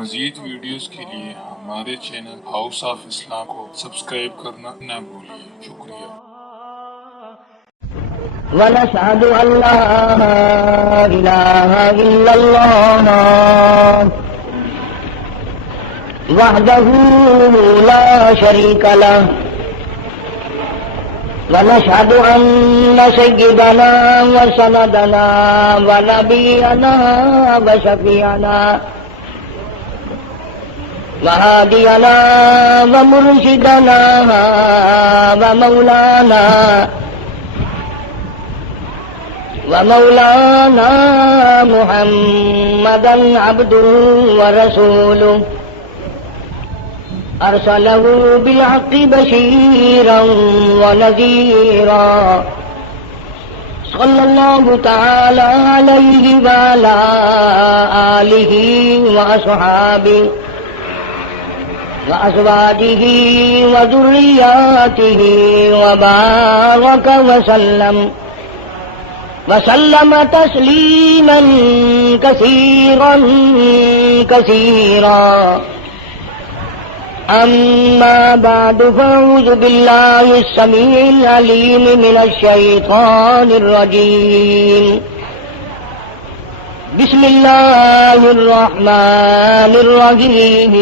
مزید ویڈیوز کے لیے ہمارے چینل ہاؤس آف اسلام کو سبسکرائب کرنا نہ بھولیے۔ شکریہ۔ وَنَشْهَدُ أَن لَّا إِلَٰهَ إِلَّا اللَّهُ وَحْدَهُ لَا شَرِيكَ لَهُ وَنَشْهَدُ أَنَّ سَيِّدَنَا وَسَنَدَنَا وَنَبِيَّنَا وَشَفِيعَنَا وَهَادِيَنَا وَمُرْشِدَنَا ومولانا محمدا عبده ورسوله أرسله بالحق بشيرا ونذيرا صلى الله تعالى عليه وعلى آله وأصحابه وأزواجه وذرياته وبارك وسلم تسليما كثيرا كثيرا أما بعد فأعوذ بالله السميع العليم من الشيطان الرجيم بسم الله الرحمن الرحيم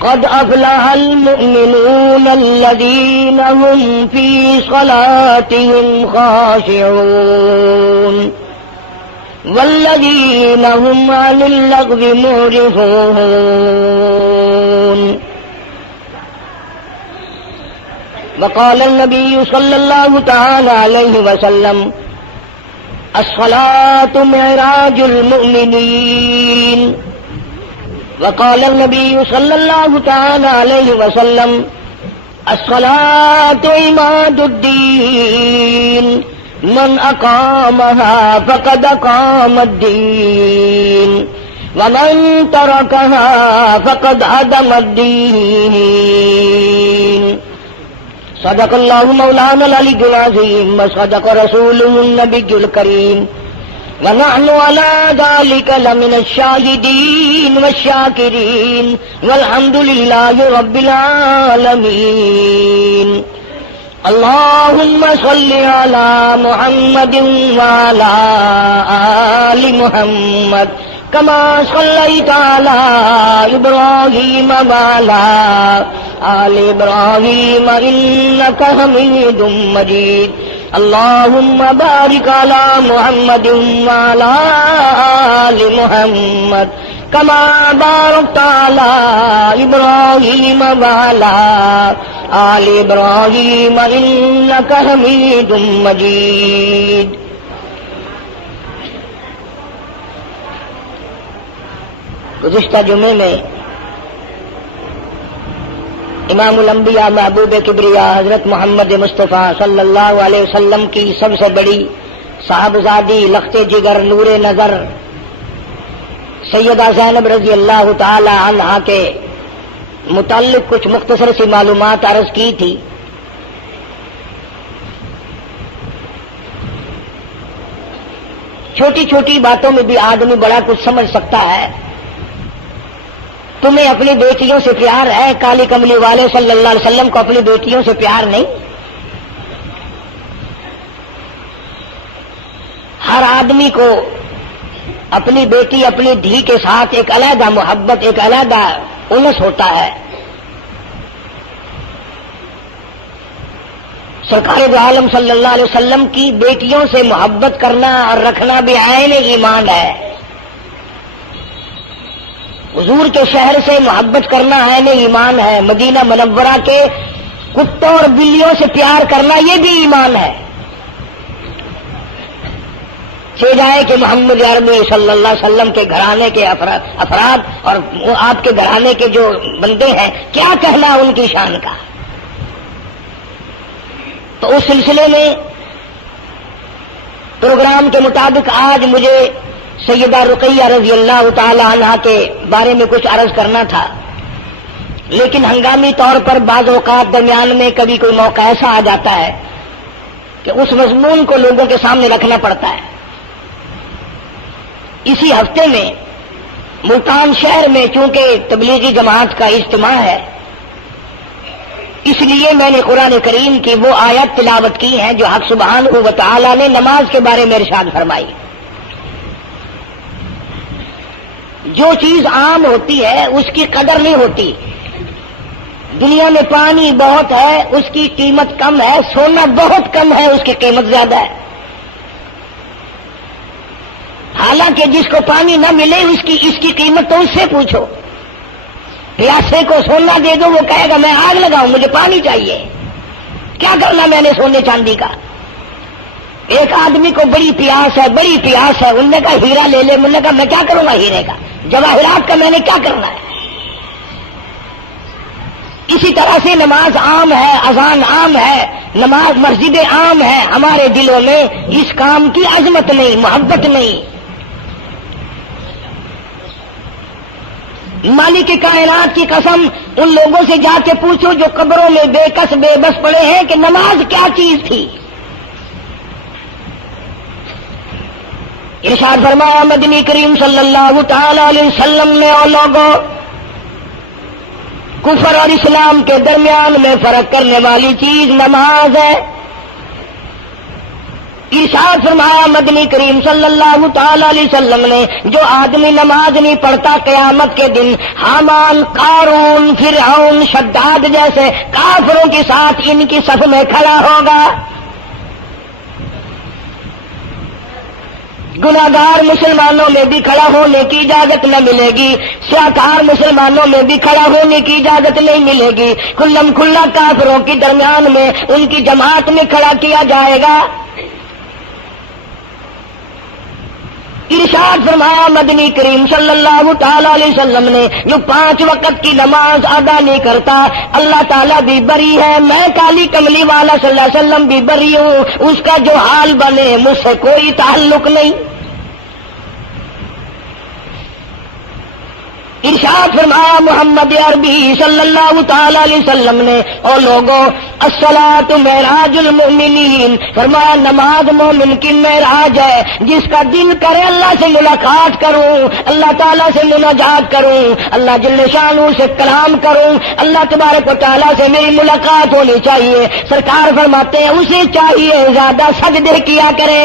قد أفلح المؤمنون الذين هم في صلاتهم خاشعون والذين هم عن اللغو معرضون وقال النبي صلى الله تعالى عليه وسلم الصلاة معراج المؤمنين وقال النبي صلى الله تعالى عليه وسلم الصلاة عماد الدين من أقامها فقد أقام الدين ومن تركها فقد هدم الدين صدق الله مولانا العلي العظيم وصدق رسوله النبي الكريم ونحن على ذلك لمن الشاهدين والشاكرين والحمد لله رب العالمين اللهم صل على محمد وعلى آل محمد كما صليت على إبراهيم وعلى آل إبراهيم إنك حميد مجيد اللهم بارك على محمد وعلى آل محمد كما باركت على إبراهيم وعلى آل إبراهيم إنك حميد مجيد گزشتہ جمعے میں امام الانبیاء محبوب کبریا حضرت محمد مصطفیٰ صلی اللہ علیہ وسلم کی سب سے بڑی صاحبزادی لخت جگر نور نظر سیدہ زینب رضی اللہ تعالی عنہا کے متعلق کچھ مختصر سی معلومات عرض کی تھی۔ چھوٹی چھوٹی باتوں میں بھی آدمی بڑا کچھ سمجھ سکتا ہے۔ تمہیں اپنی بیٹیوں سے پیار ہے، کالی کملی والے صلی اللہ علیہ وسلم کو اپنی بیٹیوں سے پیار نہیں؟ ہر آدمی کو اپنی بیٹی اپنی دھی کے ساتھ ایک علیحدہ محبت، ایک علیحدہ انس ہوتا ہے۔ سرکار دو عالم صلی اللہ علیہ وسلم کی بیٹیوں سے محبت کرنا اور رکھنا بھی عین ایمان ہے۔ حضور کے شہر سے محبت کرنا عین ایمان ہے۔ مدینہ منورہ کے کتوں اور بلیوں سے پیار کرنا یہ بھی ایمان ہے۔ چھ جائے کہ محمد عربی صلی اللہ علیہ وسلم کے گھرانے کے افراد اور آپ کے گھرانے کے جو بندے ہیں، کیا کہنا ان کی شان کا۔ تو اس سلسلے میں پروگرام کے مطابق آج مجھے سیدہ رقیہ رضی اللہ تعالی عنہا کے بارے میں کچھ عرض کرنا تھا، لیکن ہنگامی طور پر بعض اوقات درمیان میں کبھی کوئی موقع ایسا آ جاتا ہے کہ اس مضمون کو لوگوں کے سامنے رکھنا پڑتا ہے۔ اسی ہفتے میں ملتان شہر میں چونکہ تبلیغی جماعت کا اجتماع ہے، اس لیے میں نے قرآن کریم کی وہ آیت تلاوت کی ہے جو حق سبحانہ و تعالی نے نماز کے بارے میں ارشاد فرمائی۔ جو چیز عام ہوتی ہے اس کی قدر نہیں ہوتی۔ دنیا میں پانی بہت ہے، اس کی قیمت کم ہے، سونا بہت کم ہے، اس کی قیمت زیادہ ہے۔ حالانکہ جس کو پانی نہ ملے اس کی قیمت تو اس سے پوچھو۔ پیاسے کو سونا دے دو، وہ کہے گا میں آگ لگاؤں، مجھے پانی چاہیے، کیا کرنا میں نے سونے چاندی کا۔ ایک آدمی کو بڑی پیاس ہے، بڑی پیاس ہے، انہوں نے کہا ہیرا لے لے، انہوں نے کہا میں کیا کروں گا ہیرے کا، جواہرات کا میں نے کیا کرنا ہے۔ اسی طرح سے نماز عام ہے، اذان عام ہے، نماز مسجدیں عام ہے، ہمارے دلوں میں اس کام کی عظمت نہیں، محبت نہیں۔ مالک کائنات کی قسم، ان لوگوں سے جا کے پوچھو جو قبروں میں بے کس بے بس پڑے ہیں کہ نماز کیا چیز تھی۔ ارشاد فرمایا مدنی کریم صلی اللہ تعالی علیہ وسلم نے، اور لوگوں، کفر اور اسلام کے درمیان میں فرق کرنے والی چیز نماز ہے۔ ارشاد فرمایا مدنی کریم صلی اللہ تعالی علیہ وسلم نے، جو آدمی نماز نہیں پڑھتا قیامت کے دن حامان، قارون، فرعون، شداد جیسے کافروں کے ساتھ ان کی صف میں کھڑا ہوگا۔ گناہگار مسلمانوں میں بھی کھڑا ہونے کی اجازت نہ ملے گی، سیاکار مسلمانوں میں بھی کھڑا ہونے کی اجازت نہیں ملے گی، کھلم کھلا کافروں کے درمیان میں ان کی جماعت میں کھڑا کیا جائے گا۔ ارشاد فرمایا مدنی کریم صلی اللہ تعالی علیہ وسلم نے، جو 5 وقت کی نماز ادا نہیں کرتا اللہ تعالیٰ بھی بری ہے، میں کالی کملی والا صلی اللہ علیہ وسلم بھی بری ہوں، اس کا جو حال بنے مجھ سے کوئی تعلق نہیں۔ ارشاد فرمایا محمد عربی صلی اللہ تعالی علیہ وسلم نے، او لوگوں، الصلاۃ معراج المؤمنین، فرمایا نماز مومن کی معراج ہے، جس کا دل کرے اللہ سے ملاقات کروں، اللہ تعالیٰ سے مناجات کروں، اللہ جل شانہ سے کلام کروں، اللہ تبارک و تعالیٰ سے میری ملاقات ہونی چاہیے۔ سرکار فرماتے ہیں اسے چاہیے زیادہ سجدے کیا کرے۔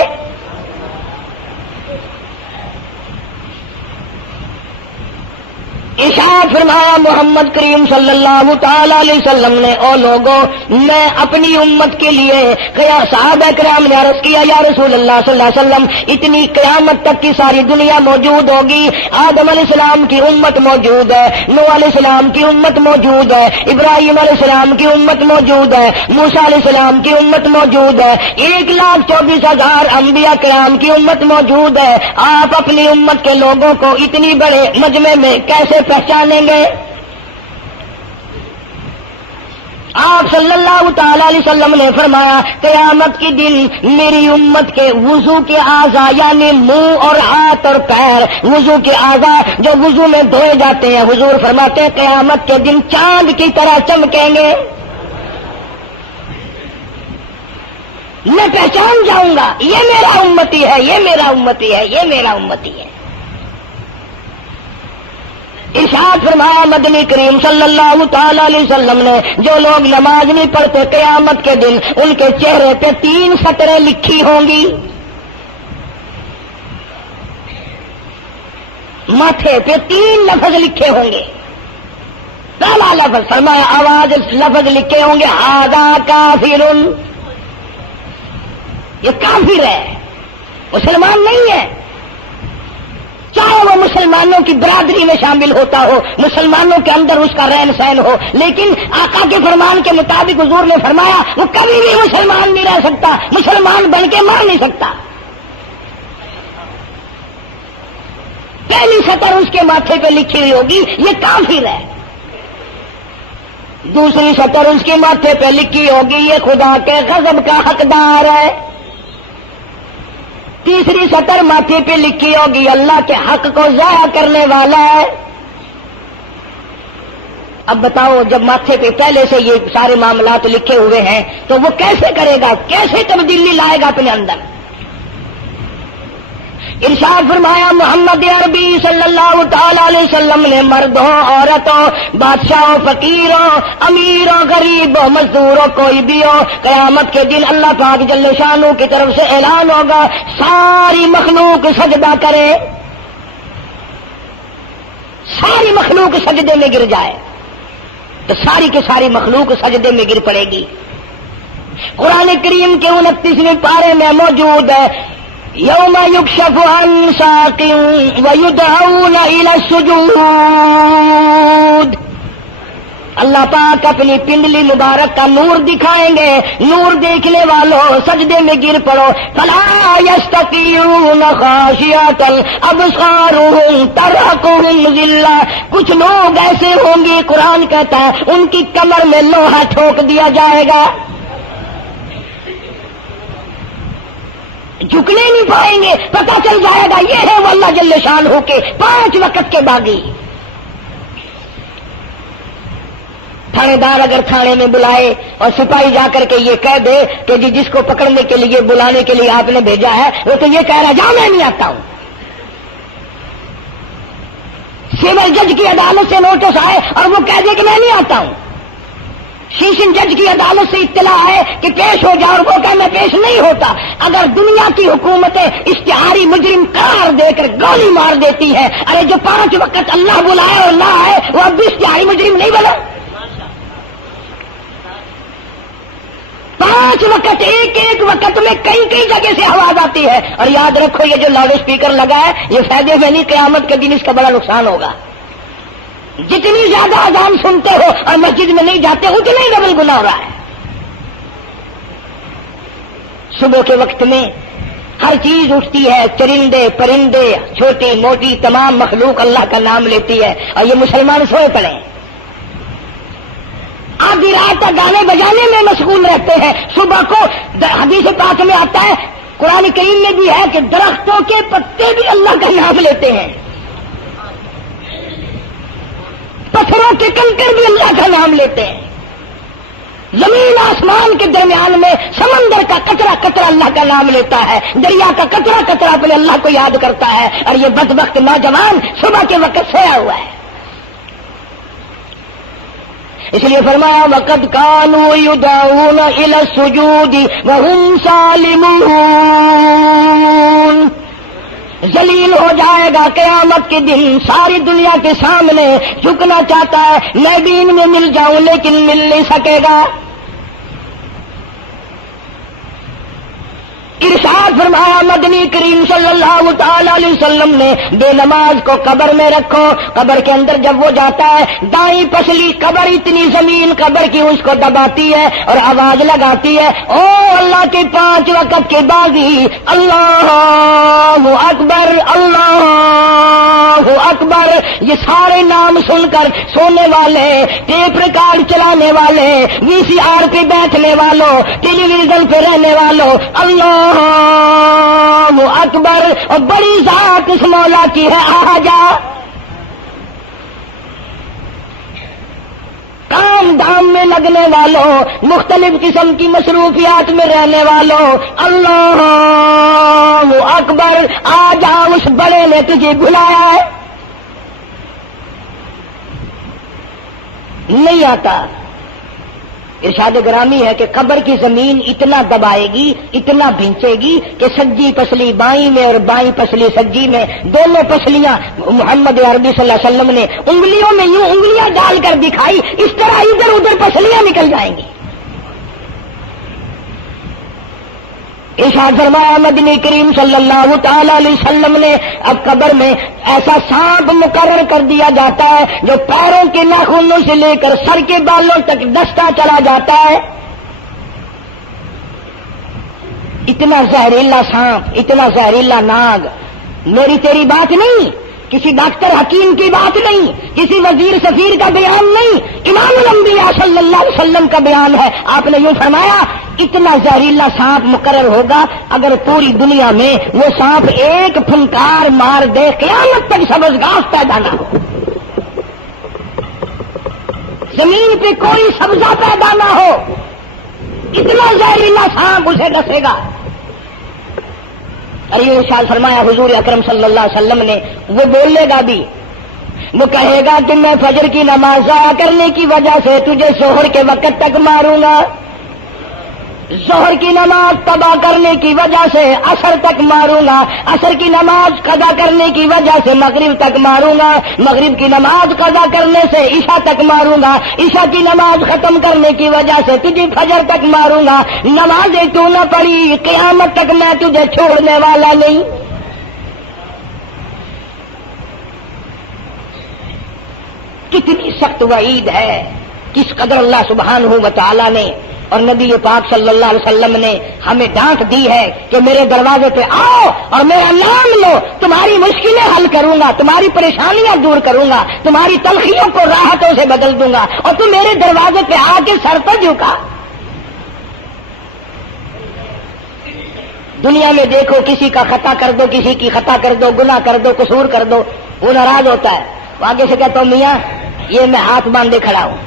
ارشاد فرمایا محمد کریم صلی اللہ تعالی علیہ وسلم نے، او لوگوں، میں اپنی امت کے لیے صحابہ کرام نے عرض کیا یا رسول اللہ صلی اللہ علیہ وسلم، اتنی قیامت تک کی ساری دنیا موجود ہوگی، آدم علیہ السلام کی امت موجود ہے، نوح علیہ السلام کی امت موجود ہے، ابراہیم علیہ السلام کی امت موجود ہے، موسیٰ علیہ السلام کی امت موجود ہے، 1,24,000 انبیاء کرام کی امت موجود ہے۔ آپ اپنی امت کے لوگوں کو اتنی بڑے مجمع میں کیسے پہچانیں گے؟ آپ صلی اللہ تعالی علیہ وسلم نے فرمایا قیامت کے دن میری امت کے وضو کے اعضاء، یعنی منہ اور ہاتھ اور پیر، وضو کے اعضاء جو وضو میں دھوئے جاتے ہیں، حضور فرماتے ہیں قیامت کے دن چاند کی طرح چمکیں گے۔ میں پہچان جاؤں گا یہ میرا امتی ہے، یہ میرا امتی ہے، یہ میرا امتی ہے۔ ارشاد فرمایا مدنی کریم صلی اللہ تعالی علیہ وسلم نے، جو لوگ نماز نہیں پڑھتے قیامت کے دن ان کے چہرے پہ 3 سطریں لکھی ہوں گی، ماتھے پہ 3 لفظ لکھے ہوں گے۔ پہلا لفظ فرمایا آواز لفظ لکھے ہوں گے ھذا کافر، یہ کافر ہے، مسلمان نہیں ہے، چاہے وہ مسلمانوں کی برادری میں شامل ہوتا ہو، مسلمانوں کے اندر اس کا رہن سہن ہو، لیکن آقا کے فرمان کے مطابق حضور نے فرمایا وہ کبھی بھی مسلمان نہیں رہ سکتا، مسلمان بن کے مر نہیں سکتا۔ پہلی سطر اس کے ماتھے پہ لکھی ہوئی ہوگی یہ کافر ہے، دوسری سطر اس کے ماتھے پہ لکھی ہوگی یہ خدا کے غضب کا حقدار ہے، تیسری سطر ماتھے پہ لکھی ہوگی اللہ کے حق کو ضائع کرنے والا ہے۔ اب بتاؤ جب ماتھے پہ پہلے سے یہ سارے معاملات لکھے ہوئے ہیں تو وہ کیسے کرے گا، کیسے تبدیلی لائے گا اپنے اندر؟ ارشاد فرمایا محمد عربی صلی اللہ تعالی علیہ وسلم نے مردوں عورتوں بادشاہوں فقیروں امیروں غریبوں مزدوروں کوئی بھی ہو قیامت کے دن اللہ پاک جل شانہ کی طرف سے اعلان ہوگا ساری مخلوق سجدہ کرے، ساری مخلوق سجدے میں گر جائے تو ساری کی ساری مخلوق سجدے میں گر پڑے گی۔ قرآن کریم کے 29ویں پارے میں موجود ہے یوم یکشف عن ساق ویدعون الی السجود، اللہ پاک اپنی پنڈلی مبارک کا نور دکھائیں گے، نور دیکھنے والوں سجدے میں گر پڑو، فلا یستطیعون خاشعۃ ابصارهم ترهقهم ذلہ، کچھ لوگ ایسے ہوں گے قرآن کہتا ہے ان کی کمر میں لوہا ٹھوک دیا جائے گا، جھکنے نہیں پائیں گے، پتہ چل جائے گا یہ ہے وہ اللہ جل شانہ کے 5 وقت کے باغی۔ تھانے دار اگر تھانے میں بلائے اور سپاہی جا کر کے یہ کہہ دے کہ جی جس کو پکڑنے کے لیے بلانے کے لیے آپ نے بھیجا ہے وہ تو یہ کہہ رہا جا میں نہیں آتا ہوں، سول جج کی عدالت سے نوٹس آئے اور وہ کہہ دے کہ میں نہیں آتا ہوں، سیشن جج کی عدالت سے اطلاع ہے کہ پیش ہو جاؤ اور وہ کہ میں پیش نہیں ہوتا، اگر دنیا کی حکومتیں اشتہاری مجرم قرار دے کر گولی مار دیتی ہے، ارے جو 5 وقت اللہ بلائے اور نہ آئے وہ اب بھی اشتہاری مجرم نہیں بنا؟ 5 وقت ایک وقت میں کئی جگہ سے آواز آتی ہے، اور یاد رکھو یہ جو لاؤڈ اسپیکر لگا ہے یہ فائدے میں نہیں، قیامت کے دن اس کا بڑا نقصان ہوگا، جتنی زیادہ اذان سنتے ہو اور مسجد میں نہیں جاتے اتنا ہی ڈبل گناہ ہو رہا ہے۔ صبح کے وقت میں ہر چیز اٹھتی ہے، چرندے پرندے چھوٹی موٹی تمام مخلوق اللہ کا نام لیتی ہے، اور یہ مسلمان سوئے پڑے ہیں، آدھی رات تک گانے بجانے میں مشغول رہتے ہیں، صبح کو حدیث پاک میں آتا ہے قرآن کریم میں بھی ہے کہ درختوں کے پتے بھی اللہ کا نام لیتے ہیں، پتھروں کے کنکر بھی اللہ کا نام لیتے ہیں، زمین آسمان کے درمیان میں سمندر کا قطرہ قطرہ اللہ کا نام لیتا ہے، دریا کا قطرہ قطرہ اپنے اللہ کو یاد کرتا ہے، اور یہ بدبخت نوجوان صبح کے وقت سویا ہوا ہے۔ اس لیے فرمایا وَقَدْ كَانُوا يُدْعَوْنَ إِلَى السُّجُودِ وَهُمْ سَالِمُونَ، ذلیل ہو جائے گا قیامت کے دن، ساری دنیا کے سامنے جھکنا چاہتا ہے، میں دین میں مل جاؤں لیکن مل نہیں سکے گا۔ ارشاد فرمایا مدنی کریم صلی اللہ تعالی علیہ وسلم نے بے نماز کو قبر میں رکھو، قبر کے اندر جب وہ جاتا ہے دائیں پسلی قبر اتنی زمین قبر کی اس کو دباتی ہے اور آواز لگاتی ہے او اللہ کے 5 وقت کے باغی، اللہ اکبر اللہ اکبر، یہ سارے نام سن کر سونے والے، ٹیپ ریکارڈ چلانے والے، VCR پہ بیٹھنے والوں، ٹیلی ویژن پہ رہنے والوں، اللہ اکبر، اور بڑی ذات اس مولا کی ہے، آ جا، کام دھام میں لگنے والوں، مختلف قسم کی مصروفیات میں رہنے والوں، اللہ اکبر، آ جا، اس بڑے نے تجھے بلایا ہے، نہیں آتا۔ ارشاد گرامی ہے کہ قبر کی زمین اتنا دبائے گی، اتنا بھینچے گی کہ سجی پسلی بائیں میں اور بائیں پسلی سجی میں، دونوں پسلیاں محمد عربی صلی اللہ علیہ وسلم نے انگلیوں میں یوں انگلیاں ڈال کر دکھائی، اس طرح ادھر ادھر پسلیاں نکل جائیں گی۔ ارشاد فرمایا مدنی کریم صلی اللہ تعالی علیہ وسلم نے اب قبر میں ایسا سانپ مقرر کر دیا جاتا ہے جو پیروں کے ناخنوں سے لے کر سر کے بالوں تک دستہ چلا جاتا ہے، اتنا زہریلا سانپ، اتنا زہریلا ناگ، میری تیری بات نہیں، کسی ڈاکٹر حکیم کی بات نہیں، کسی وزیر سفیر کا بیان نہیں، امام الانبیاء صلی اللہ علیہ وسلم کا بیان ہے۔ آپ نے یوں فرمایا اتنا زہریلا سانپ مقرر ہوگا اگر پوری دنیا میں وہ سانپ ایک پھنکار مار دے قیامت تک سبز گھاس پیدا نہ ہو، زمین پہ کوئی سبزہ پیدا نہ ہو، اتنا زہریلا سانپ اسے ڈسے گا۔ اور یہ ارشاد فرمایا حضور اکرم صلی اللہ علیہ وسلم نے، وہ بولے گا بھی، وہ کہے گا کہ میں فجر کی نماز ضائع کرنے کی وجہ سے تجھے ظہر کے وقت تک ماروں گا، ظہر کی نماز قضا کرنے کی وجہ سے عصر تک ماروں گا، عصر کی نماز قضا کرنے کی وجہ سے مغرب تک ماروں گا، مغرب کی نماز قضا کرنے سے عشاء تک ماروں گا، عشاء کی نماز ختم کرنے کی وجہ سے تجھے فجر تک ماروں گا، نمازیں تو نہ پڑھی قیامت تک میں تجھے چھوڑنے والا نہیں۔ کتنی سخت وعید ہے، کس قدر اللہ سبحانہ و تعالی نے اور نبی پاک صلی اللہ علیہ وسلم نے ہمیں ڈانٹ دی ہے کہ میرے دروازے پہ آؤ اور میرا نام لو، تمہاری مشکلیں حل کروں گا، تمہاری پریشانیاں دور کروں گا، تمہاری تلخیوں کو راحتوں سے بدل دوں گا، اور تم میرے دروازے پہ آ کے سر پر جھکا۔ دنیا میں دیکھو، کسی کا خطا کر دو، کسی کی خطا کر دو، گناہ کر دو، قصور کر دو، وہ ناراض ہوتا ہے، وہ آگے سے کہتا ہوں میاں یہ میں ہاتھ باندھے کھڑا ہوں،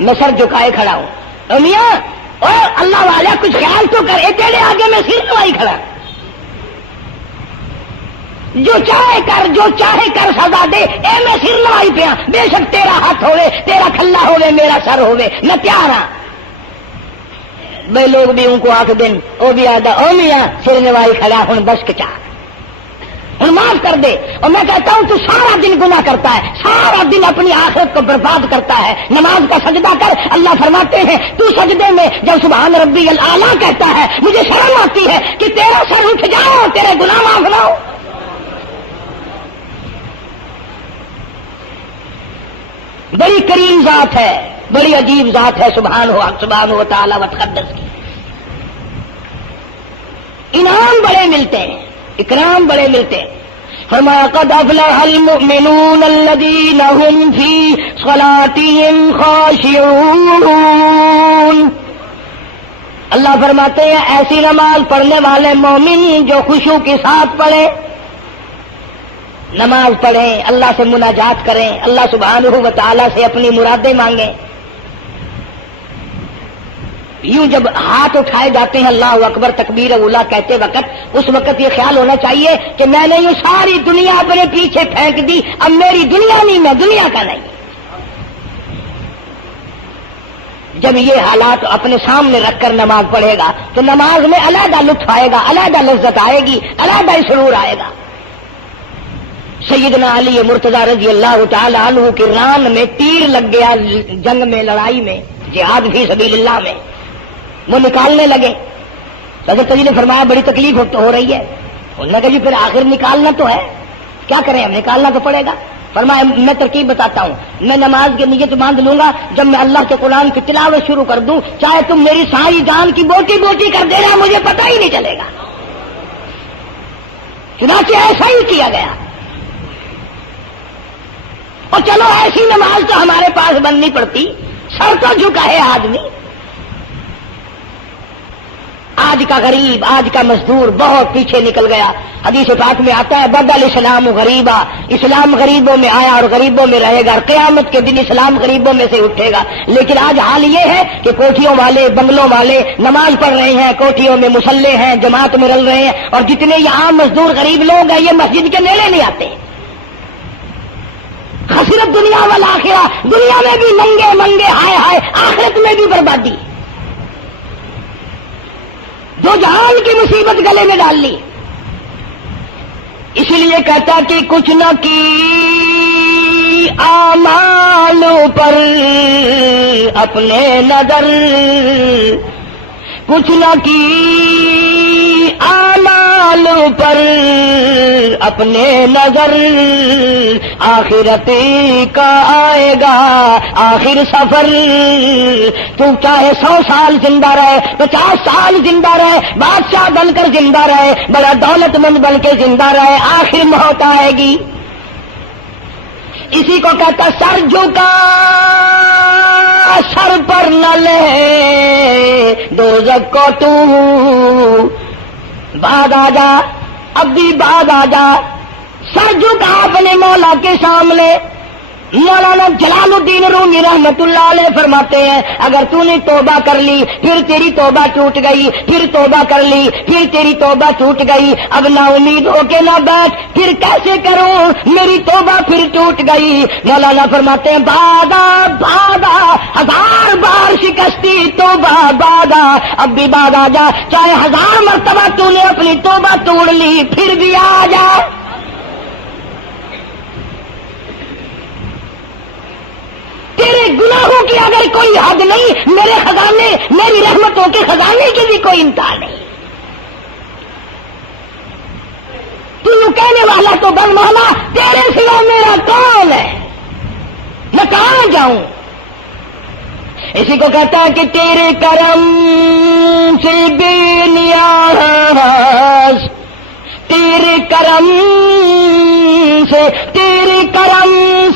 میں سر جھکائے کھڑا ہوں، اور میاں اور اللہ والا کچھ خیال تو کر، تیرے آگے میں سر نوائی کھڑا، جو چاہے کر، جو چاہے کر سزا دے، اے میں سر نوائی پہ ہاں، بے شک تیرا ہاتھ ہوئے، تیرا کھلا ہوئے، میرا سر ہوئے، میں تیار ہاں۔ بے لوگ بھی ان کو آخ دن وہ بھی آدھا او میاں سر نوائی کھڑا ہوں بس کے چاہ ہوں معاف کر دے، اور میں کہتا ہوں تو سارا دن گناہ کرتا ہے، سارا دن اپنی آخرت کو برباد کرتا ہے، نماز کا سجدہ کر، اللہ فرماتے ہیں تو سجدے میں جب سبحان ربی الاعلیٰ کہتا ہے مجھے شرم آتی ہے کہ تیرا سر اٹھ جاؤ، تیرے گناہ معاف نہ ہو۔ بڑی کریم ذات ہے، بڑی عجیب ذات ہے سبحانہ و تعالی و تقدس کی، انعام بڑے ملتے ہیں، اکرام بڑے ملتے ہیں۔ فرمایا قد افلح المؤمنون الذین هم فی صلاتهم خاشعون، اللہ فرماتے ہیں ایسی نماز پڑھنے والے مومن جو خشوع کے ساتھ پڑھے، نماز پڑھیں، اللہ سے مناجات کریں، اللہ سبحانہ و تعالی سے اپنی مرادیں مانگیں۔ یوں جب ہاتھ اٹھائے جاتے ہیں اللہ اکبر تکبیر اولا کہتے وقت، اس وقت یہ خیال ہونا چاہیے کہ میں نے یوں ساری دنیا اپنے پیچھے پھینک دی، اب میری دنیا نہیں، میں دنیا کا نہیں۔ جب یہ حالات اپنے سامنے رکھ کر نماز پڑھے گا تو نماز میں علیحدہ لطف آئے گا، علیحدہ لذت آئے گی، علیحدہ سرور آئے گا۔ سیدنا علی مرتضیٰ رضی اللہ تعالی عنہ کی ران میں تیر لگ گیا، جنگ میں، لڑائی میں، جہاد فی سبیل اللہ میں، وہ نکالنے لگے، حضرت علی نے فرمایا بڑی تکلیف ہو رہی ہے، انہوں نے کہا جی پھر آخر نکالنا تو ہے، کیا کریں ہم، نکالنا تو پڑے گا۔ فرمایا میں ترکیب بتاتا ہوں، میں نماز کی نیت باندھ لوں گا، جب میں اللہ کے قرآن کی تلاوت شروع کر دوں چاہے تم میری ساری جان کی بوٹی بوٹی کر دینا، مجھے پتہ ہی نہیں چلے گا۔ چنانچہ ایسا ہی کیا گیا، اور چلو ایسی نماز تو ہمارے پاس بننی پڑتی، سر تو جھکا ہے آدمی۔ آج کا غریب، آج کا مزدور بہت پیچھے نکل گیا۔ حدیث پاک میں آتا ہے بدل اسلام غریبا، اسلام غریبوں میں آیا اور غریبوں میں رہے گا، اور قیامت کے دن اسلام غریبوں میں سے اٹھے گا۔ لیکن آج حال یہ ہے کہ کوٹھیوں والے، بنگلوں والے نماز پڑھ رہے ہیں، کوٹھیوں میں مصلے ہیں، جماعت میں رل رہے ہیں، اور جتنے یہ عام مزدور غریب لوگ ہیں یہ مسجد کے نیڑے نہیں آتے۔ خسرت دنیا والآخرہ، دنیا میں بھی ننگے منگے ہائے ہائے، آخرت میں بھی بربادی، جو جہان کی مصیبت گلے میں ڈال لی۔ اسی لیے کہتا کہ کچھ نہ کی اعمال پر اپنے نظر، کچھ نہ کی اعمال پر اپنے نظر، آخرت کا آئے گا آخر سفر۔ تو چاہے 100 سال زندہ رہے، 50 سال زندہ رہے، بادشاہ بن کر زندہ رہے، بڑا دولت مند بن کے زندہ رہے، آخر موت آئے گی۔ اسی کو کہتا سر جھکا سر پر نہ لے دوزخ کو تو، بعد آ جا، اب بھی بعد آ جا، سر جھکا اپنے مولا کے سامنے، مولانا جلال الدین رومی رحمتullah علیہ فرماتے ہیں اگر تو نے توبہ کر لی پھر تیری توبہ ٹوٹ گئی، پھر توبہ کر لی پھر تیری توبہ ٹوٹ گئی، اب نا امید ہو کے نہ بیٹھ، پھر کیسے کروں میری توبہ پھر ٹوٹ گئی۔ مولانا فرماتے ہیں بادا بادا، 1000 بار شکستی توبہ بادا، اب بھی بادا جا، چاہے 1000 مرتبہ تو نے اپنی توبہ توڑ لی پھر بھی آ جا۔ تیرے گناہوں کی اگر کوئی حد نہیں، میرے خزانے، میری رحمتوں کے خزانے کی بھی کوئی انتہا نہیں۔ تو یوں کہنے والا تو بن مولا تیرے سوا میرا کون ہے، میں کہاں جاؤں؟ اسی کو کہتا ہے کہ تیرے کرم سے بے نیاز، تیرے کرم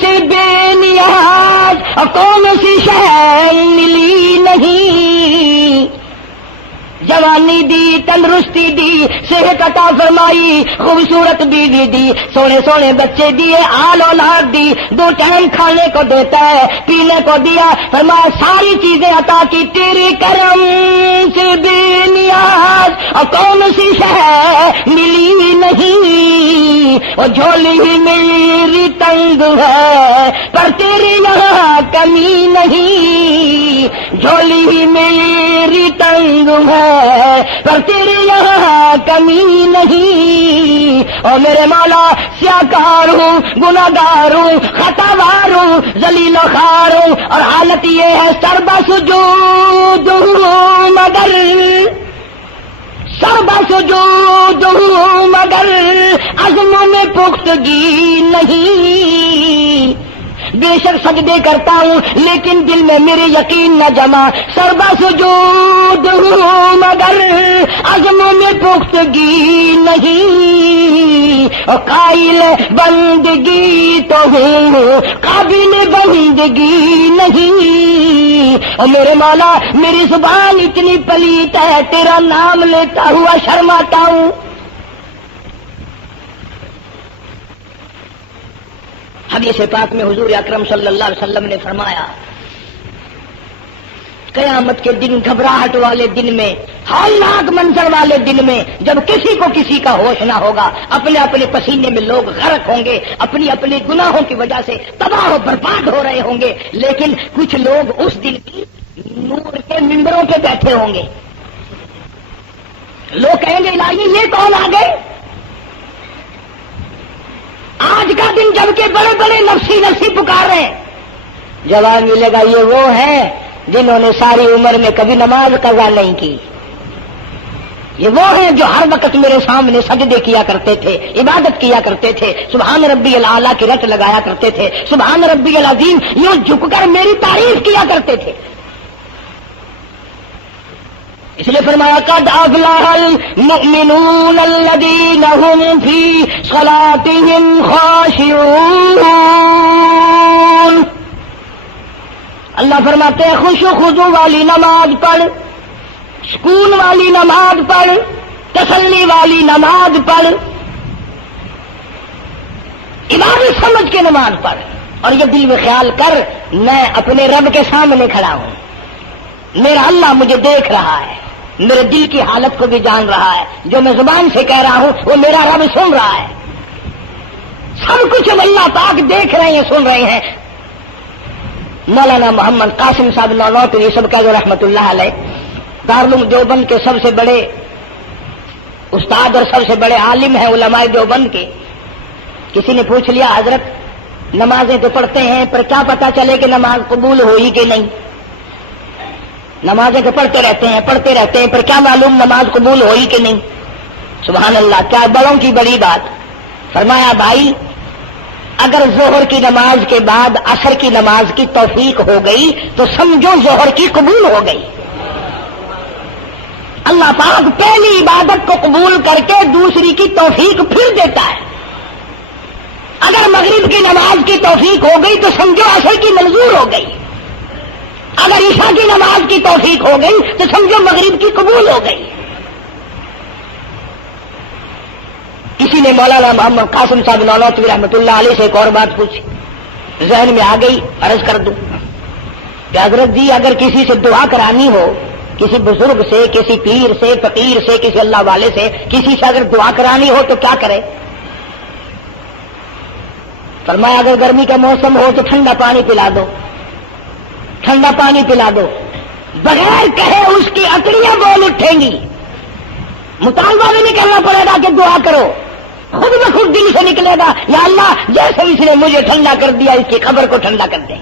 سے بے نیاز، اور کون سی شے ملی نہیں، جوانی دی، تندرستی دی، صحت عطا فرمائی، خوبصورت بیوی دی، سونے سونے بچے دیے، آل اولاد دی، 2 ٹائم کھانے کو دیتا ہے، پینے کو دیا، فرمایا ساری چیزیں عطا کی، تیرے کرم سے بے نیاز، اور کون سی شے ملی نہیں، اور جھولی ہی میری تنگ ہے پر تیرے یہاں کمی نہیں، جھولی ہی میری تنگ ہے پر تیرے یہاں کمی نہیں، اور میرے مولا سیاکار ہوں، گناہگار ہوں، خطاوار ہوں، ذلیل و خوار ہوں، اور حالت یہ ہے سربا سجود ہوں مگر، سربا سجود ہوں مگر عزم میں پختگی نہیں، بے شک سجدے کرتا ہوں لیکن دل میں میرے یقین نہ جمع، سربا سجود ہوں مگر عزم میں پختگی نہیں، اور قائل بندگی تو ہوں قابل بندگی نہیں، اور میرے مولا میری زبان اتنی پلیت ہے تیرا نام لیتا ہوا شرماتا ہوں۔ حدیث پاک میں حضور اکرم صلی اللہ علیہ وسلم نے فرمایا قیامت کے دن، گھبراہٹ والے دن میں، ہولناک منظر والے دن میں، جب کسی کو کسی کا ہوش نہ ہوگا، اپنے اپنے پسینے میں لوگ غرق ہوں گے، اپنی اپنی گناہوں کی وجہ سے تباہ و برباد ہو رہے ہوں گے، لیکن کچھ لوگ اس دن کی نور کے ممبروں پہ بیٹھے ہوں گے، لوگ کہیں گے الہی یہ کون آ گئے؟ آج کا دن جب کہ بڑے بڑے نفسی نفسی پکار رہے ہیں، جواب ملے گا یہ وہ ہیں جنہوں نے ساری عمر میں کبھی نماز قضا نہیں کی، یہ وہ ہیں جو ہر وقت میرے سامنے سجدے کیا کرتے تھے، عبادت کیا کرتے تھے، سبحان ربی الاعلیٰ کی رٹ لگایا کرتے تھے، سبحان ربی العظیم یوں جھک کر میری تعریف کیا کرتے تھے۔ اس لیے فرمایا قد افلح المؤمنون الذین هم فی صلاتهم خاشعون، اللہ فرماتے ہیں خوش و خضوع والی نماز پڑھ، سکون والی نماز پڑھ، تسلی والی نماز پڑھ، عبادت سمجھ کے نماز پڑھ، اور یہ دل میں خیال کر میں اپنے رب کے سامنے کھڑا ہوں، میرا اللہ مجھے دیکھ رہا ہے، میرے دل کی حالت کو بھی جان رہا ہے، جو میں زبان سے کہہ رہا ہوں وہ میرا رب سن رہا ہے، سب کچھ اللہ پاک دیکھ رہے ہیں، سن رہے ہیں۔ مولانا محمد قاسم صاحب نانوتوی سب کا جو رحمت اللہ علیہ دارالعلوم دیوبند کے سب سے بڑے استاد اور سب سے بڑے عالم ہیں علماء دیوبند کے، کسی نے پوچھ لیا حضرت نمازیں تو پڑھتے ہیں پر کیا پتا چلے کہ نماز قبول ہوئی کہ نہیں؟ نمازیں تو پڑھتے رہتے ہیں پر کیا معلوم نماز قبول ہوئی کہ نہیں؟ سبحان اللہ، کیا بڑوں کی بڑی بات۔ فرمایا بھائی اگر ظہر کی نماز کے بعد عصر کی نماز کی توفیق ہو گئی تو سمجھو ظہر کی قبول ہو گئی۔ اللہ پاک پہلی عبادت کو قبول کر کے دوسری کی توفیق پھر دیتا ہے۔ اگر مغرب کی نماز کی توفیق ہو گئی تو سمجھو عصر کی منظور ہو گئی، اگر عشاء کی نماز کی توفیق ہو گئی تو سمجھو مغرب کی قبول ہو گئی۔ کسی نے مولانا محمد قاسم صاحب نانوتوی رحمۃ اللہ علیہ سے ایک اور بات پوچھی، ذہن میں آ گئی، عرض کر دوں کہ حضرت جی اگر کسی سے دعا کرانی ہو، کسی بزرگ سے، کسی پیر سے، فقیر سے، کسی اللہ والے سے، کسی سے اگر دعا کرانی ہو تو کیا کرے؟ فرمایا اگر گرمی کا موسم ہو تو ٹھنڈا پانی پلا دو، ٹھنڈا پانی پلا دو، بغیر کہے اس کی اکڑیاں بول اٹھیں گی، مطالبہ بھی نہیں کرنا پڑے گا کہ دعا کرو، خود بخود دل سے نکلے گا یا اللہ جیسے اس نے مجھے ٹھنڈا کر دیا اس کی خبر کو ٹھنڈا کر دے۔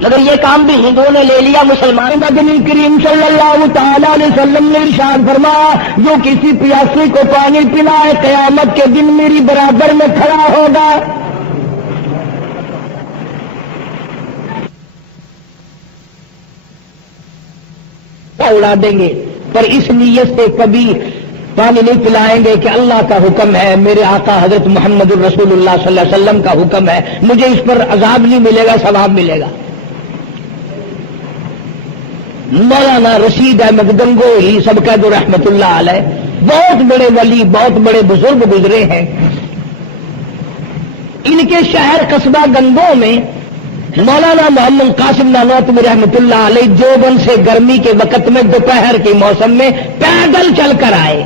مگر یہ کام بھی ہندوؤں نے لے لیا، مسلمانوں کا نبی کریم صلی اللہ تعالی علیہ وسلم نے ارشاد فرمایا جو کسی پیاسی کو پانی پلائے قیامت کے دن میری برابر میں کھڑا ہوگا۔ اڑا دیں گے، پر اس نیت سے کبھی پانی نہیں پلائیں گے کہ اللہ کا حکم ہے، میرے آقا حضرت محمد الرسول اللہ صلی اللہ علیہ وسلم کا حکم ہے، مجھے اس پر عذاب نہیں ملے گا، ثواب ملے گا۔ مولانا رشید احمد گنگوہی سب کا جو رحمت اللہ علیہ، بہت بڑے ولی، بہت بڑے بزرگ گزرے ہیں۔ ان کے شہر قصبہ گنگو میں مولانا محمد قاسم نانوتوی رحمت اللہ علیہ دیوبند سے گرمی کے وقت میں دوپہر کے موسم میں پیدل چل کر آئے۔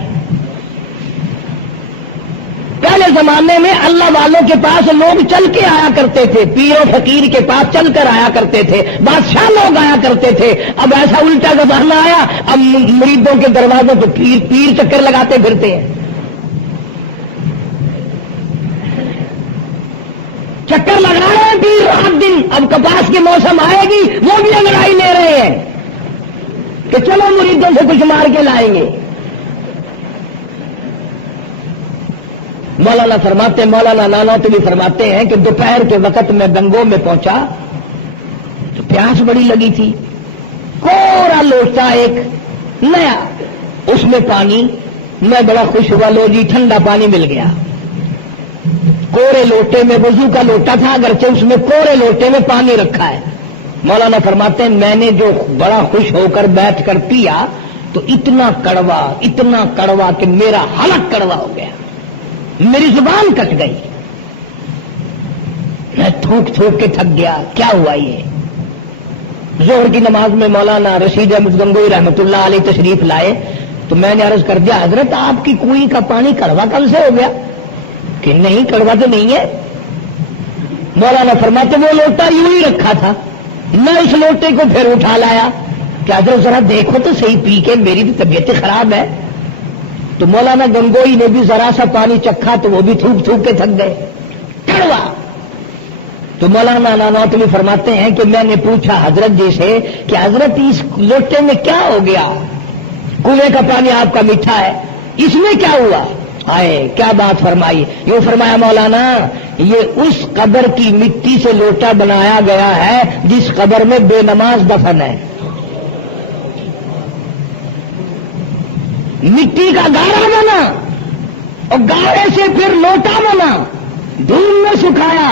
پہلے زمانے میں اللہ والوں کے پاس لوگ چل کے آیا کرتے تھے، پیر و فقیر کے پاس چل کر آیا کرتے تھے، بادشاہ لوگ آیا کرتے تھے۔ اب ایسا الٹا زمانہ آیا، اب مریدوں کے دروازوں پہ پیر چکر لگاتے پھرتے ہیں، چکر لگا رہے ہیں پیر رات دن۔ اب کپاس کے موسم آئے گی وہ بھی انگڑائی لے رہے ہیں کہ چلو مریدوں سے کچھ مار کے لائیں گے۔ مولانا فرماتے، مولانا نانوتوی فرماتے ہیں کہ دوپہر کے وقت میں گنگو میں پہنچا تو پیاس بڑی لگی تھی، کورا لوٹا ایک نیا، اس میں پانی، میں بڑا خوش ہوا، لو جی ٹھنڈا پانی مل گیا۔ کورے لوٹے میں، وضو کا لوٹا تھا اگرچہ اس میں کورے لوٹے میں پانی رکھا ہے۔ مولانا فرماتے ہیں میں نے جو بڑا خوش ہو کر بیٹھ کر پیا تو اتنا کڑوا کہ میرا حلق کڑوا ہو گیا، میری زبان کٹ گئی، میں تھوک کے تھک گیا۔ کیا ہوا یہ؟ ظہر کی نماز میں مولانا رشید احمد گنگوہی رحمت اللہ علیہ تشریف لائے تو میں نے عرض کر دیا حضرت آپ کی کنویں کا پانی کڑوا کب سے ہو گیا؟ کہ نہیں کڑوا تو نہیں ہے۔ مولانا فرماتے وہ لوٹا یوں ہی رکھا تھا، میں اس لوٹے کو پھر اٹھا لایا کہ حضرت ذرا دیکھو تو صحیح پی کے، میری بھی طبیعت خراب ہے۔ تو مولانا گنگوہی نے بھی ذرا سا پانی چکھا تو وہ بھی تھوک کے تھک گئے، کڑوا۔ تو مولانا نانوتوی فرماتے ہیں کہ میں نے پوچھا حضرت جی سے کہ حضرت اس لوٹے میں کیا ہو گیا؟ کنویں کا پانی آپ کا میٹھا ہے، اس میں کیا ہوا؟ آئے کیا بات فرمائی؟ یوں فرمایا مولانا یہ اس قبر کی مٹی سے لوٹا بنایا گیا ہے جس قبر میں بے نماز دفن ہے۔ مٹی کا گارا بنا اور گارے سے پھر لوٹا بنا، دھوپ میں سکھایا،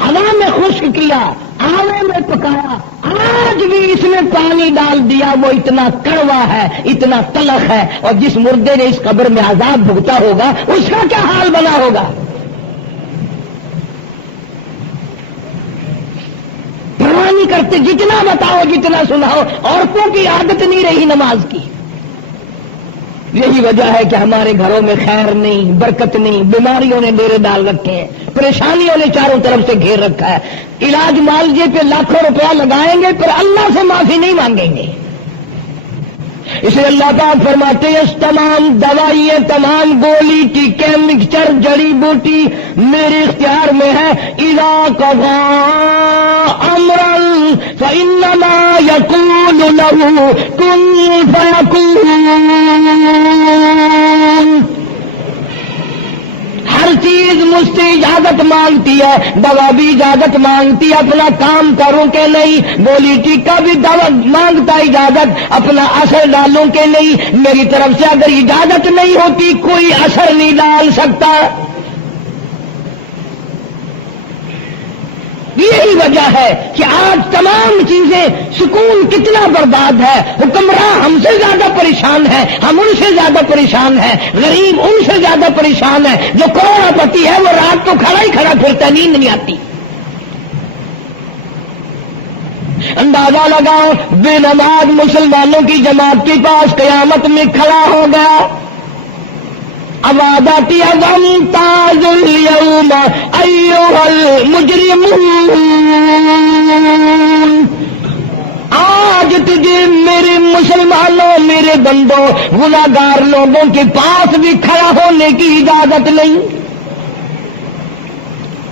ہوا میں خشک کیا، آوے میں پکایا، آج بھی اس میں پانی ڈال دیا، وہ اتنا کڑوا ہے، اتنا تلخ ہے، اور جس مردے نے اس قبر میں عذاب بھگتا ہوگا اس کا کیا حال بنا ہوگا؟ پرواہ نہیں کرتے، جتنا بتاؤ جتنا سناؤ، عورتوں کی عادت نہیں رہی نماز کی۔ یہی وجہ ہے کہ ہمارے گھروں میں خیر نہیں، برکت نہیں، بیماریوں نے ڈیرے ڈال رکھے ہیں، پریشانیوں نے چاروں طرف سے گھیر رکھا ہے۔ علاج معالجے پہ لاکھوں روپیہ لگائیں گے پر اللہ سے معافی نہیں مانگیں گے۔ اسے اللہ پاک فرماتے ہیں تمام دوائیں، تمام گولی ٹیکے مکسچر جڑی بوٹی میرے اختیار میں ہے۔ اذا قضا امرا فانما یقول له کن فیکون۔ ہر چیز مجھ سے اجازت مانگتی ہے، دوا بھی اجازت مانگتی ہے، اپنا کام کروں کہ نہیں، گولی ٹیکا بھی دوا مانگتا اجازت، اپنا اثر ڈالوں کہ نہیں۔ میری طرف سے اگر اجازت نہیں ہوتی کوئی اثر نہیں ڈال سکتا۔ یہی وجہ ہے کہ آج تمام چیزیں، سکون کتنا برباد ہے، حکمراں ہم سے زیادہ پریشان ہے، ہم ان سے زیادہ پریشان ہیں، غریب ان سے زیادہ پریشان ہے، جو کروڑا پتی ہے وہ رات کو کھڑا ہی کھڑا پھرتا، نیند نہیں آتی۔ اندازہ لگاؤ، بے نماز مسلمانوں کی جماعت کے پاس قیامت میں کھڑا ہو گیا، عبادتی اعظم تاج اليوم ایھا المجرمون، آج تجھے میرے مسلمانوں، میرے بندوں، گناہگار لوگوں کے پاس بھی کھڑا ہونے کی اجازت نہیں۔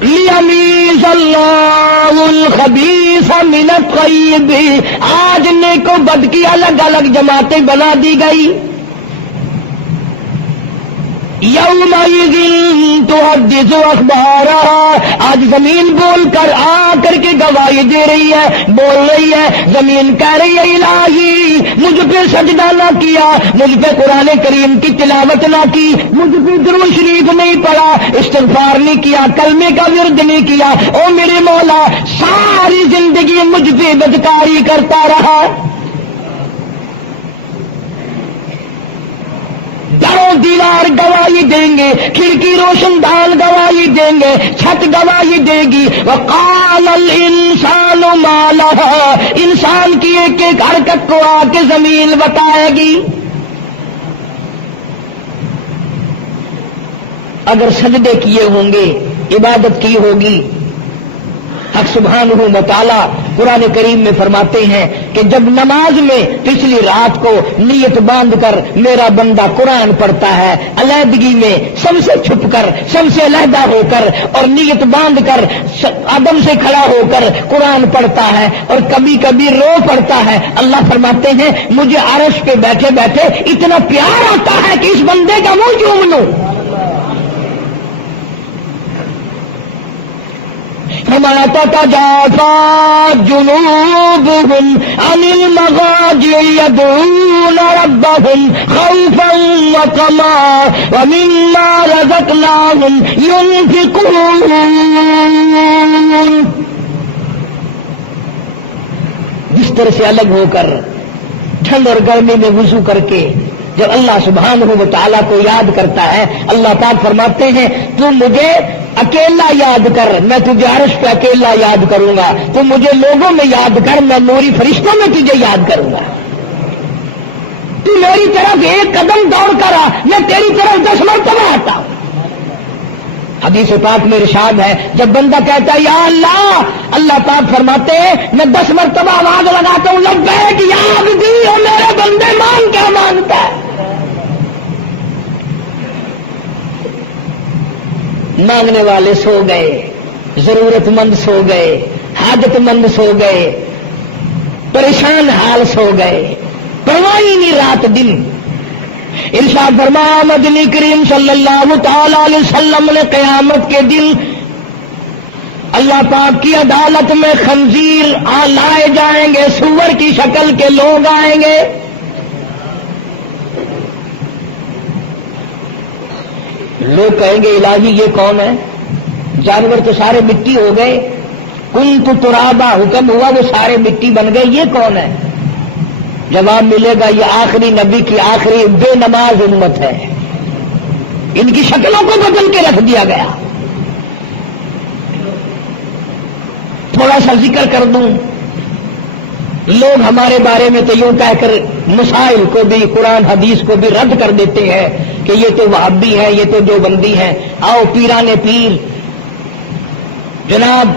لیمیز اللہ الخبیث من الطیب، آج نیک و بد کی الگ الگ جماعتیں بنا دی گئی۔ یومئذ تحدث اخبارها، آج زمین بول کر آ کر کے گواہی دے رہی ہے، بول رہی ہے، زمین کہہ رہی ہے الہی مجھ پہ سجدہ نہ کیا، مجھ پہ قرآن کریم کی تلاوت نہ کی، مجھ پہ درود شریف نہیں پڑھا، استغفار نہیں کیا، کلمے کا ورد نہیں کیا، او میرے مولا ساری زندگی مجھ پہ بدکاری کرتا رہا۔ دروں دیوار گواہی دیں گے، کھڑکی روشن دان گواہی دیں گے، چھت گواہی دے گی۔ وقال الانسان ما لها، انسان کی ایک ایک حرکت کو آ کے زمین بتائے گی۔ اگر سجدے کیے ہوں گے، عبادت کی ہوگی، حق سبحانہ و تعالی قرآن کریم میں فرماتے ہیں کہ جب نماز میں پچھلی رات کو نیت باندھ کر میرا بندہ قرآن پڑھتا ہے، علیحدگی میں سب سے چھپ کر، سب سے علیحدہ ہو کر اور نیت باندھ کر ادب سے کھڑا ہو کر قرآن پڑھتا ہے اور کبھی کبھی رو پڑھتا ہے، اللہ فرماتے ہیں مجھے عرش پہ بیٹھے بیٹھے اتنا پیار آتا ہے کہ اس بندے کا منہ چوم لوں۔ فرمایا تتجافى جنوبهم عن المضاجع يدعون ربهم خوفا وطمعا ومما رزقناهم ينفقون۔ بستر سے الگ ہو کر ٹھنڈ اور گرمی میں وضو کر کے جب اللہ سبحانہ و تعالیٰ کو یاد کرتا ہے، اللہ پاک فرماتے ہیں تو مجھے اکیلا یاد کر، میں تجھے عرش پہ اکیلا یاد کروں گا، تو مجھے لوگوں میں یاد کر، میں نوری فرشتوں میں تجھے یاد کروں گا۔ تو میری طرف ایک قدم دوڑ کر آ، میں تیری طرف 10 مرتبہ آتا ہوں۔ حدیث پاک میں ارشاد ہے جب بندہ کہتا ہے یا اللہ، اللہ پاک فرماتے ہیں میں 10 مرتبہ آواز لگاتا ہوں لبیک یا عبدی، اور میرے بندے مان کیا مانتا ہے؟ مانگنے والے سو گئے، ضرورت مند سو گئے، حاجت مند سو گئے، پریشان حال سو گئے، پرواہ ہی نہیں رات دن۔ ارشاد فرمایا مدنی کریم صلی اللہ تعالی علیہ وسلم نے قیامت کے دن اللہ پاک کی عدالت میں خنزیر لائے جائیں گے، سور کی شکل کے لوگ آئیں گے، لوگ کہیں گے الہی یہ کون ہے؟ جانور تو سارے مٹی ہو گئے، کنت ترابا حکم ہوا وہ سارے مٹی بن گئے، یہ کون ہے؟ جواب ملے گا یہ آخری نبی کی آخری بے نماز امت ہے، ان کی شکلوں کو بدل کے رکھ دیا گیا۔ تھوڑا سا ذکر کر دوں، لوگ ہمارے بارے میں تو یوں کہہ کر مسائل کو بھی، قرآن حدیث کو بھی رد کر دیتے ہیں کہ یہ تو وہابی ہے، یہ تو دیوبندی ہے۔ آؤ پیران پیر جناب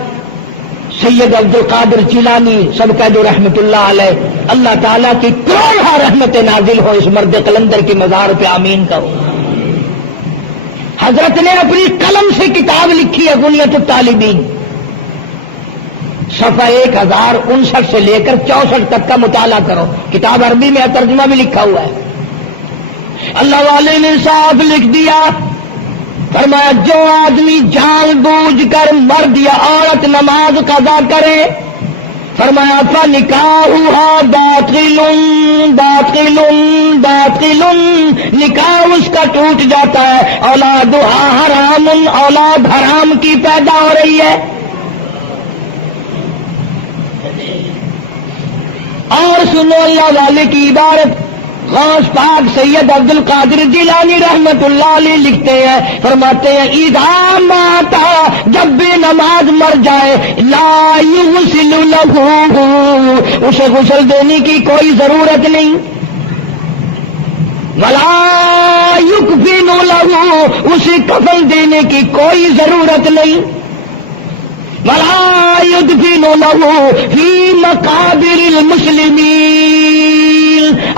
سید عبد القادر جیلانی سب کا جو رحمت اللہ علیہ، اللہ تعالیٰ کی کروڑ رحمت نازل ہو اس مرد قلندر کی مزار پہ، آمین کہو۔ حضرت نے اپنی قلم سے کتاب لکھی ہے بنیت الطالبین، صفحہ 1059 سے لے کر 64 تک کا مطالعہ کرو، کتاب عربی میں ترجمہ بھی لکھا ہوا ہے۔ اللہ والے نے صاف لکھ دیا، فرمایا جو آدمی جان بوجھ کر مرد یا عورت نماز قضا کرے، فرمایا فنکاحها باطل باطل باطل، نکاح اس کا ٹوٹ جاتا ہے، اولادها حرام، اولاد حرام کی پیدا ہو رہی ہے۔ اور سنو اللہ والے کی عبارت، غوث پاک سید عبد القادر جیلانی رحمت اللہ علیہ لکھتے ہیں، فرماتے ہیں اذا ماتا، جب بھی نماز مر جائے، لا یغسل لہ، اسے غسل دینے کی کوئی ضرورت نہیں، ولا یکفن لہ، اسے کفن دینے کی کوئی ضرورت نہیں، ولا یدفن لہ فی مقابر المسلمین۔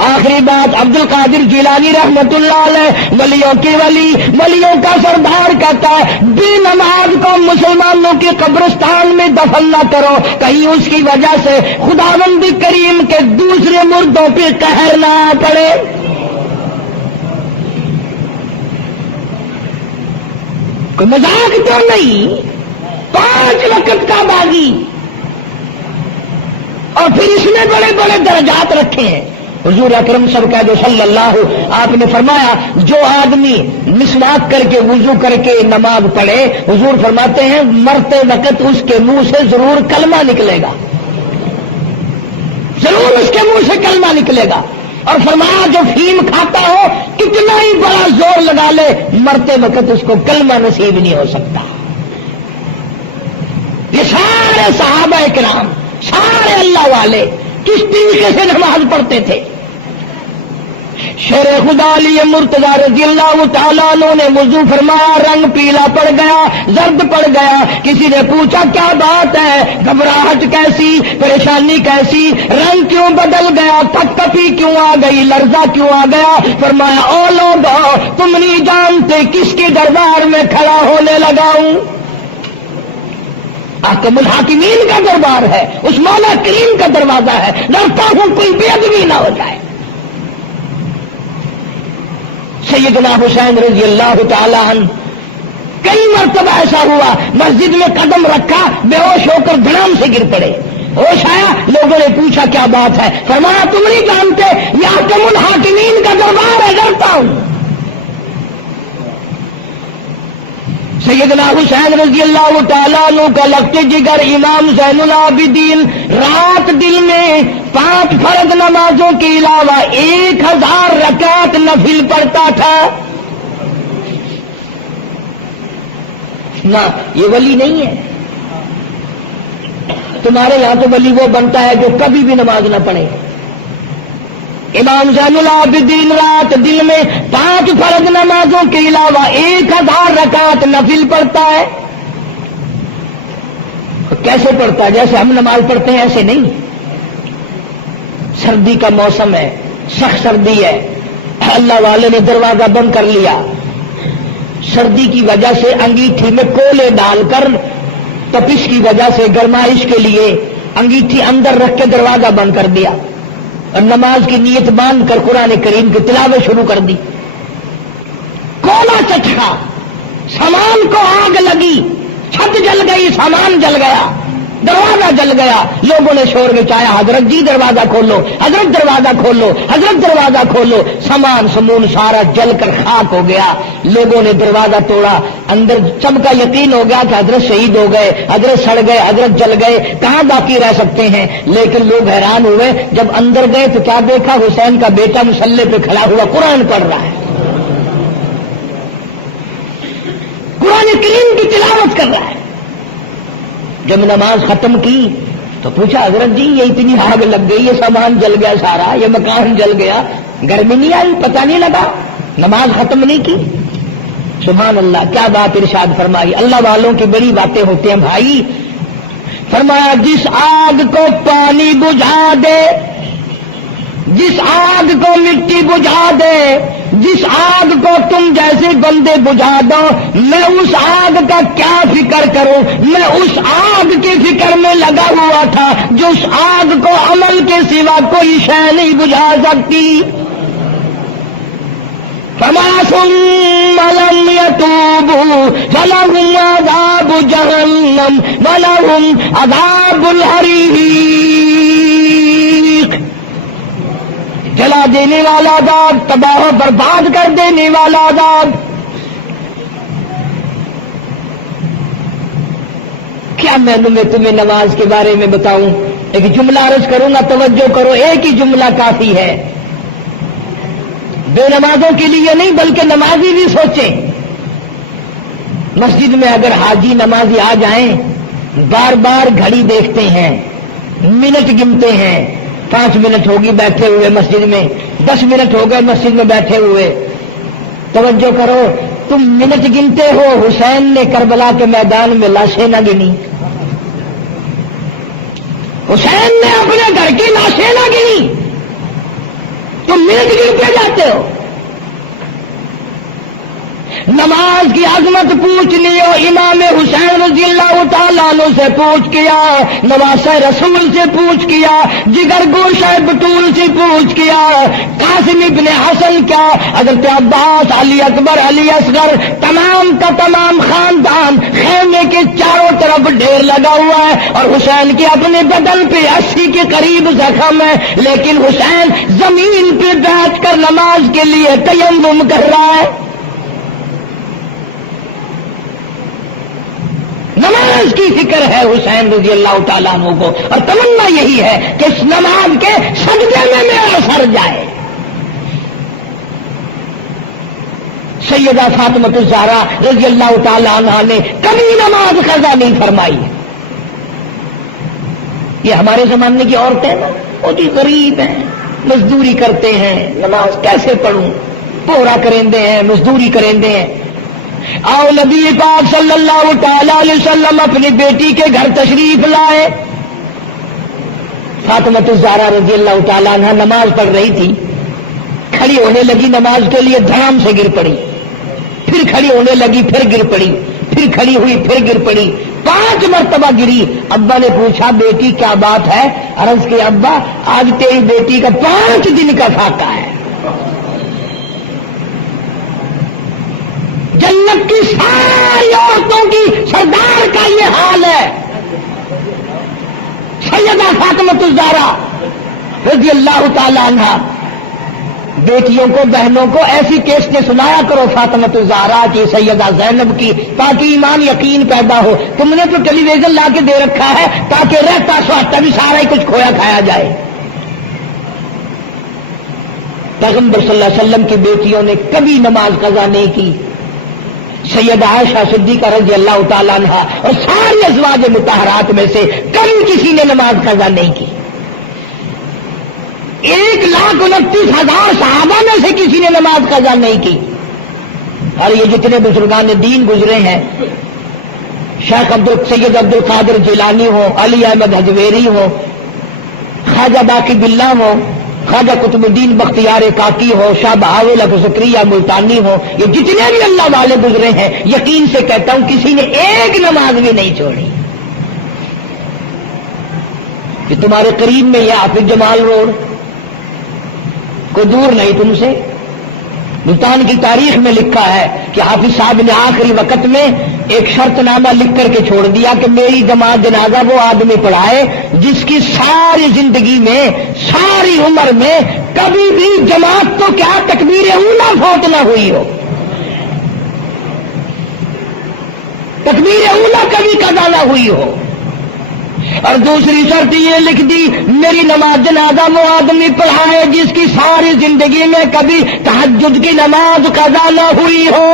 آخری بات عبد القادر جیلانی رحمت اللہ علیہ، ولیوں کے ولی، ولیوں کا سردار کہتا ہے بے نماز کو مسلمانوں کے قبرستان میں دفن نہ کرو، کہیں اس کی وجہ سے خداوند کریم کے دوسرے مردوں پہ قہر نہ پڑے۔ کوئی مذاق تو نہیں، 5 وقت کا باغی، اور پھر اس نے بڑے بڑے درجات رکھے ہیں۔ حضور اکرم صلی اللہ آپ نے فرمایا جو آدمی مسواک کر کے وضو کر کے نماز پڑھے، حضور فرماتے ہیں مرتے وقت اس کے منہ سے ضرور کلمہ نکلے گا، ضرور اس کے منہ سے کلمہ نکلے گا، اور فرمایا جو فیم کھاتا ہو کتنا ہی بڑا زور لگا لے، مرتے وقت اس کو کلمہ نصیب نہیں ہو سکتا۔ یہ سارے صحابہ کرام، سارے اللہ والے کس طریقے سے نماز پڑھتے تھے۔ شیر خدا علی مرتضیٰ رضی اللہ تعالیٰ عنہ نے وضو فرمایا، رنگ پیلا پڑ گیا، زرد پڑ گیا، کسی نے پوچھا کیا بات ہے، گھبراہٹ کیسی، پریشانی کیسی، رنگ کیوں بدل گیا، تھک تپی کیوں آ گئی، لرزہ کیوں آ گیا؟ فرمایا او لوگو تم نہیں جانتے کس کے دربار میں کھڑا ہونے لگا ہوں، حاکم الحاکمین کا دربار ہے، اس مولا کریم کا دروازہ ہے، ڈرتا ہوں کوئی بے ادبی نہ ہو جائے۔ سیدنا حسین رضی اللہ تعالیٰ عنہ کئی مرتبہ ایسا ہوا مسجد میں قدم رکھا، بے ہوش ہو کر دھڑام سے گر پڑے، ہوش آیا، لوگوں نے پوچھا کیا بات ہے، فرمایا تم نہیں جانتے یہ حاکم الحاکمین کا دربار ہے، ڈرتا ہوں۔ سیدنا حسین رضی اللہ تعالیٰ عنہ کا لگتے جگر امام زین العابدین رات دل میں 5 فرض نمازوں کے علاوہ 1000 رکعت نفل پڑھتا تھا۔ نہ یہ ولی نہیں ہے، تمہارے یہاں تو ولی وہ بنتا ہے جو کبھی بھی نماز نہ پڑھے۔ امام زین العابدین رات دل میں 5 فرض نمازوں کے علاوہ 1000 رکعت نفل پڑھتا ہے۔ کیسے پڑھتا ہے؟ جیسے ہم نماز پڑھتے ہیں ایسے نہیں۔ سردی کا موسم ہے، سخت سردی ہے، اللہ والے نے دروازہ بند کر لیا، سردی کی وجہ سے انگیٹھی میں کولے ڈال کر، تپش کی وجہ سے گرمائش کے لیے انگیٹھی اندر رکھ کے دروازہ بند کر دیا، اور نماز کی نیت باندھ کر قرآن کریم کی تلاوت شروع کر دی۔ کولا چٹکا، سامان کو آگ لگی، چھت جل گئی، سامان جل گیا، دروازہ جل گیا، لوگوں نے شور مچایا حضرت جی دروازہ کھولو، حضرت دروازہ کھولو، حضرت دروازہ کھولو، سامان سمون سارا جل کر خاک ہو گیا۔ لوگوں نے دروازہ توڑا، اندر سب کا یقین ہو گیا کہ حضرت شہید ہو گئے، حضرت سڑ گئے، حضرت جل گئے، کہاں باقی رہ سکتے ہیں؟ لیکن لوگ حیران ہوئے، جب اندر گئے تو کیا دیکھا؟ حسین کا بیٹا مصلی پہ کھڑا ہوا قرآن پڑھ رہا ہے، قرآن کریم کی تلاوت کر رہا ہے۔ جب نماز ختم کی تو پوچھا حضرت جی یہ اتنی آگ لگ گئی، یہ سامان جل گیا سارا، یہ مکان جل گیا، گرمی نہیں آئی، پتہ نہیں لگا، نماز ختم نہیں کی؟ سبحان اللہ، کیا بات ارشاد فرمائی۔ اللہ والوں کی بڑی باتیں ہوتی ہیں بھائی۔ فرمایا جس آگ کو پانی بجھا دے، جس آگ کو مٹی بجھا دے، جس آگ کو تم جیسے بندے بجھا دو، میں اس آگ کا کیا فکر کروں؟ میں اس آگ کی فکر میں لگا ہوا تھا جو اس آگ کو عمل کے سوا کوئی شے نہیں بجھا سکتی۔ فرمایا ثم لم يتوبوا فلهم عذاب جہنم ولهم عذاب الحریق، جلا دینے والا عذاب، تباہ و برباد کر دینے والا عذاب۔ کیا میں تمہیں نماز کے بارے میں بتاؤں؟ ایک جملہ عرض کروں گا، توجہ کرو، ایک ہی جملہ کافی ہے، بے نمازوں کے لیے نہیں بلکہ نمازی بھی سوچیں۔ مسجد میں اگر حاجی نمازی آ جائیں، بار بار گھڑی دیکھتے ہیں، منٹ گنتے ہیں، 5 منٹ ہوگی بیٹھے ہوئے مسجد میں، 10 منٹ ہو گئے مسجد میں بیٹھے ہوئے، توجہ کرو، تم منٹ گنتے ہو، حسین نے کربلا کے میدان میں لاشیں نہ گنی، حسین نے اپنے گھر کی لاشیں نہ گنی، تم منٹ گنتے جاتے ہو۔ نماز کی عظمت پوچھنی ہو، امام حسین رضی اللہ تعالیٰ عنہ سے پوچھ کیا، نواسہ رسول سے پوچھ کیا، جگر گوشہ بطول سے پوچھ کیا، قاسم ابن حسن کیا، حضرت عباس، علی اکبر، علی اصغر، تمام کا تمام خاندان خیمے کے چاروں طرف ڈھیر لگا ہوا ہے، اور حسین کے اپنے بدن پہ 80 کے قریب زخم ہے، لیکن حسین زمین پہ بیٹھ کر نماز کے لیے تیمم کر رہا ہے۔ نماز کی فکر ہے حسین رضی اللہ تعالیٰ عنہ کو، اور تمنا یہی ہے کہ اس نماز کے سجدے میں میرا سر جائے۔ سیدہ فاطمہ الزہرا رضی اللہ تعالیٰ عنہ نے کبھی نماز قضا نہیں فرمائی۔ یہ ہمارے زمانے کی عورتیں نا بہت ہی غریب ہیں، مزدوری کرتے ہیں، نماز کیسے پڑھوں، پورا کرندے ہیں، مزدوری کرندے ہیں۔ آؤ نبی پاک صلی اللہ تعالی علیہ وسلم اپنی بیٹی کے گھر تشریف لائے۔ فاطمہ الزہرا رضی اللہ تعالیٰ عنہ نماز پڑھ رہی تھی، کھڑی ہونے لگی نماز کے لیے، دھڑام سے گر پڑی، پھر کھڑی ہونے لگی، پھر گر پڑی، پھر کھڑی ہوئی، پھر گر پڑی، 5 مرتبہ گری۔ ابا نے پوچھا بیٹی کیا بات ہے؟ عرض کی ابا آج تیری بیٹی کا 5 دن کا فاقہ ہے۔ جنت کی ساری عورتوں کی سردار کا یہ حال ہے۔ سیدہ فاطمہ الزہرا رضی اللہ تعالی عنہا، بیٹیوں کو، بہنوں کو ایسی کیسٹیں سنایا کرو فاطمہ الزہرا کی، سیدہ زینب کی، تاکہ ایمان یقین پیدا ہو۔ تم نے تو ٹیلی ویژن لا کے دے رکھا ہے تاکہ رہتا سوتا بھی سارا ہی کچھ کھویا کھایا جائے۔ پیغمبر صلی اللہ علیہ وسلم کی بیٹیوں نے کبھی نماز قضا نہیں کی۔ سیدہ عائشہ صدیقہ رضی اللہ تعالیٰ عنہ اور ساری ازواج مطہرات میں سے کبھی کسی نے نماز قضا نہیں کی۔ 1,29,000 صحابہ میں سے کسی نے نماز قضا نہیں کی۔ اور یہ جتنے بزرگان دین گزرے ہیں، شیخ سید عبد القادر جیلانی ہو، علی احمد حجویری ہو، خواجہ باقی باللہ ہو، خواجہ قطب الدین بختیار کاکی ہو، شاہ بہاول زکریا ملتانی ہو، یہ جتنے بھی اللہ والے گزرے ہیں، یقین سے کہتا ہوں کسی نے ایک نماز بھی نہیں چھوڑی۔ کہ تمہارے قریب میں یہ حافظ جمال روڈ کوئی دور نہیں تم سے، ملتان کی تاریخ میں لکھا ہے کہ حافظ صاحب نے آخری وقت میں ایک شرط نامہ لکھ کر کے چھوڑ دیا کہ میری جماعت جنازہ وہ آدمی پڑھائے جس کی ساری زندگی میں، ساری عمر میں کبھی بھی جماعت تو کیا تکبیر اولیٰ فوت نہ ہوئی ہو، تکبیر اولیٰ کبھی قضا نہ ہوئی ہو۔ اور دوسری شرط یہ لکھ دی میری نماز جنازہ وہ آدمی پڑھائے جس کی ساری زندگی میں کبھی تہجد کی نماز قضا نہ ہوئی ہو۔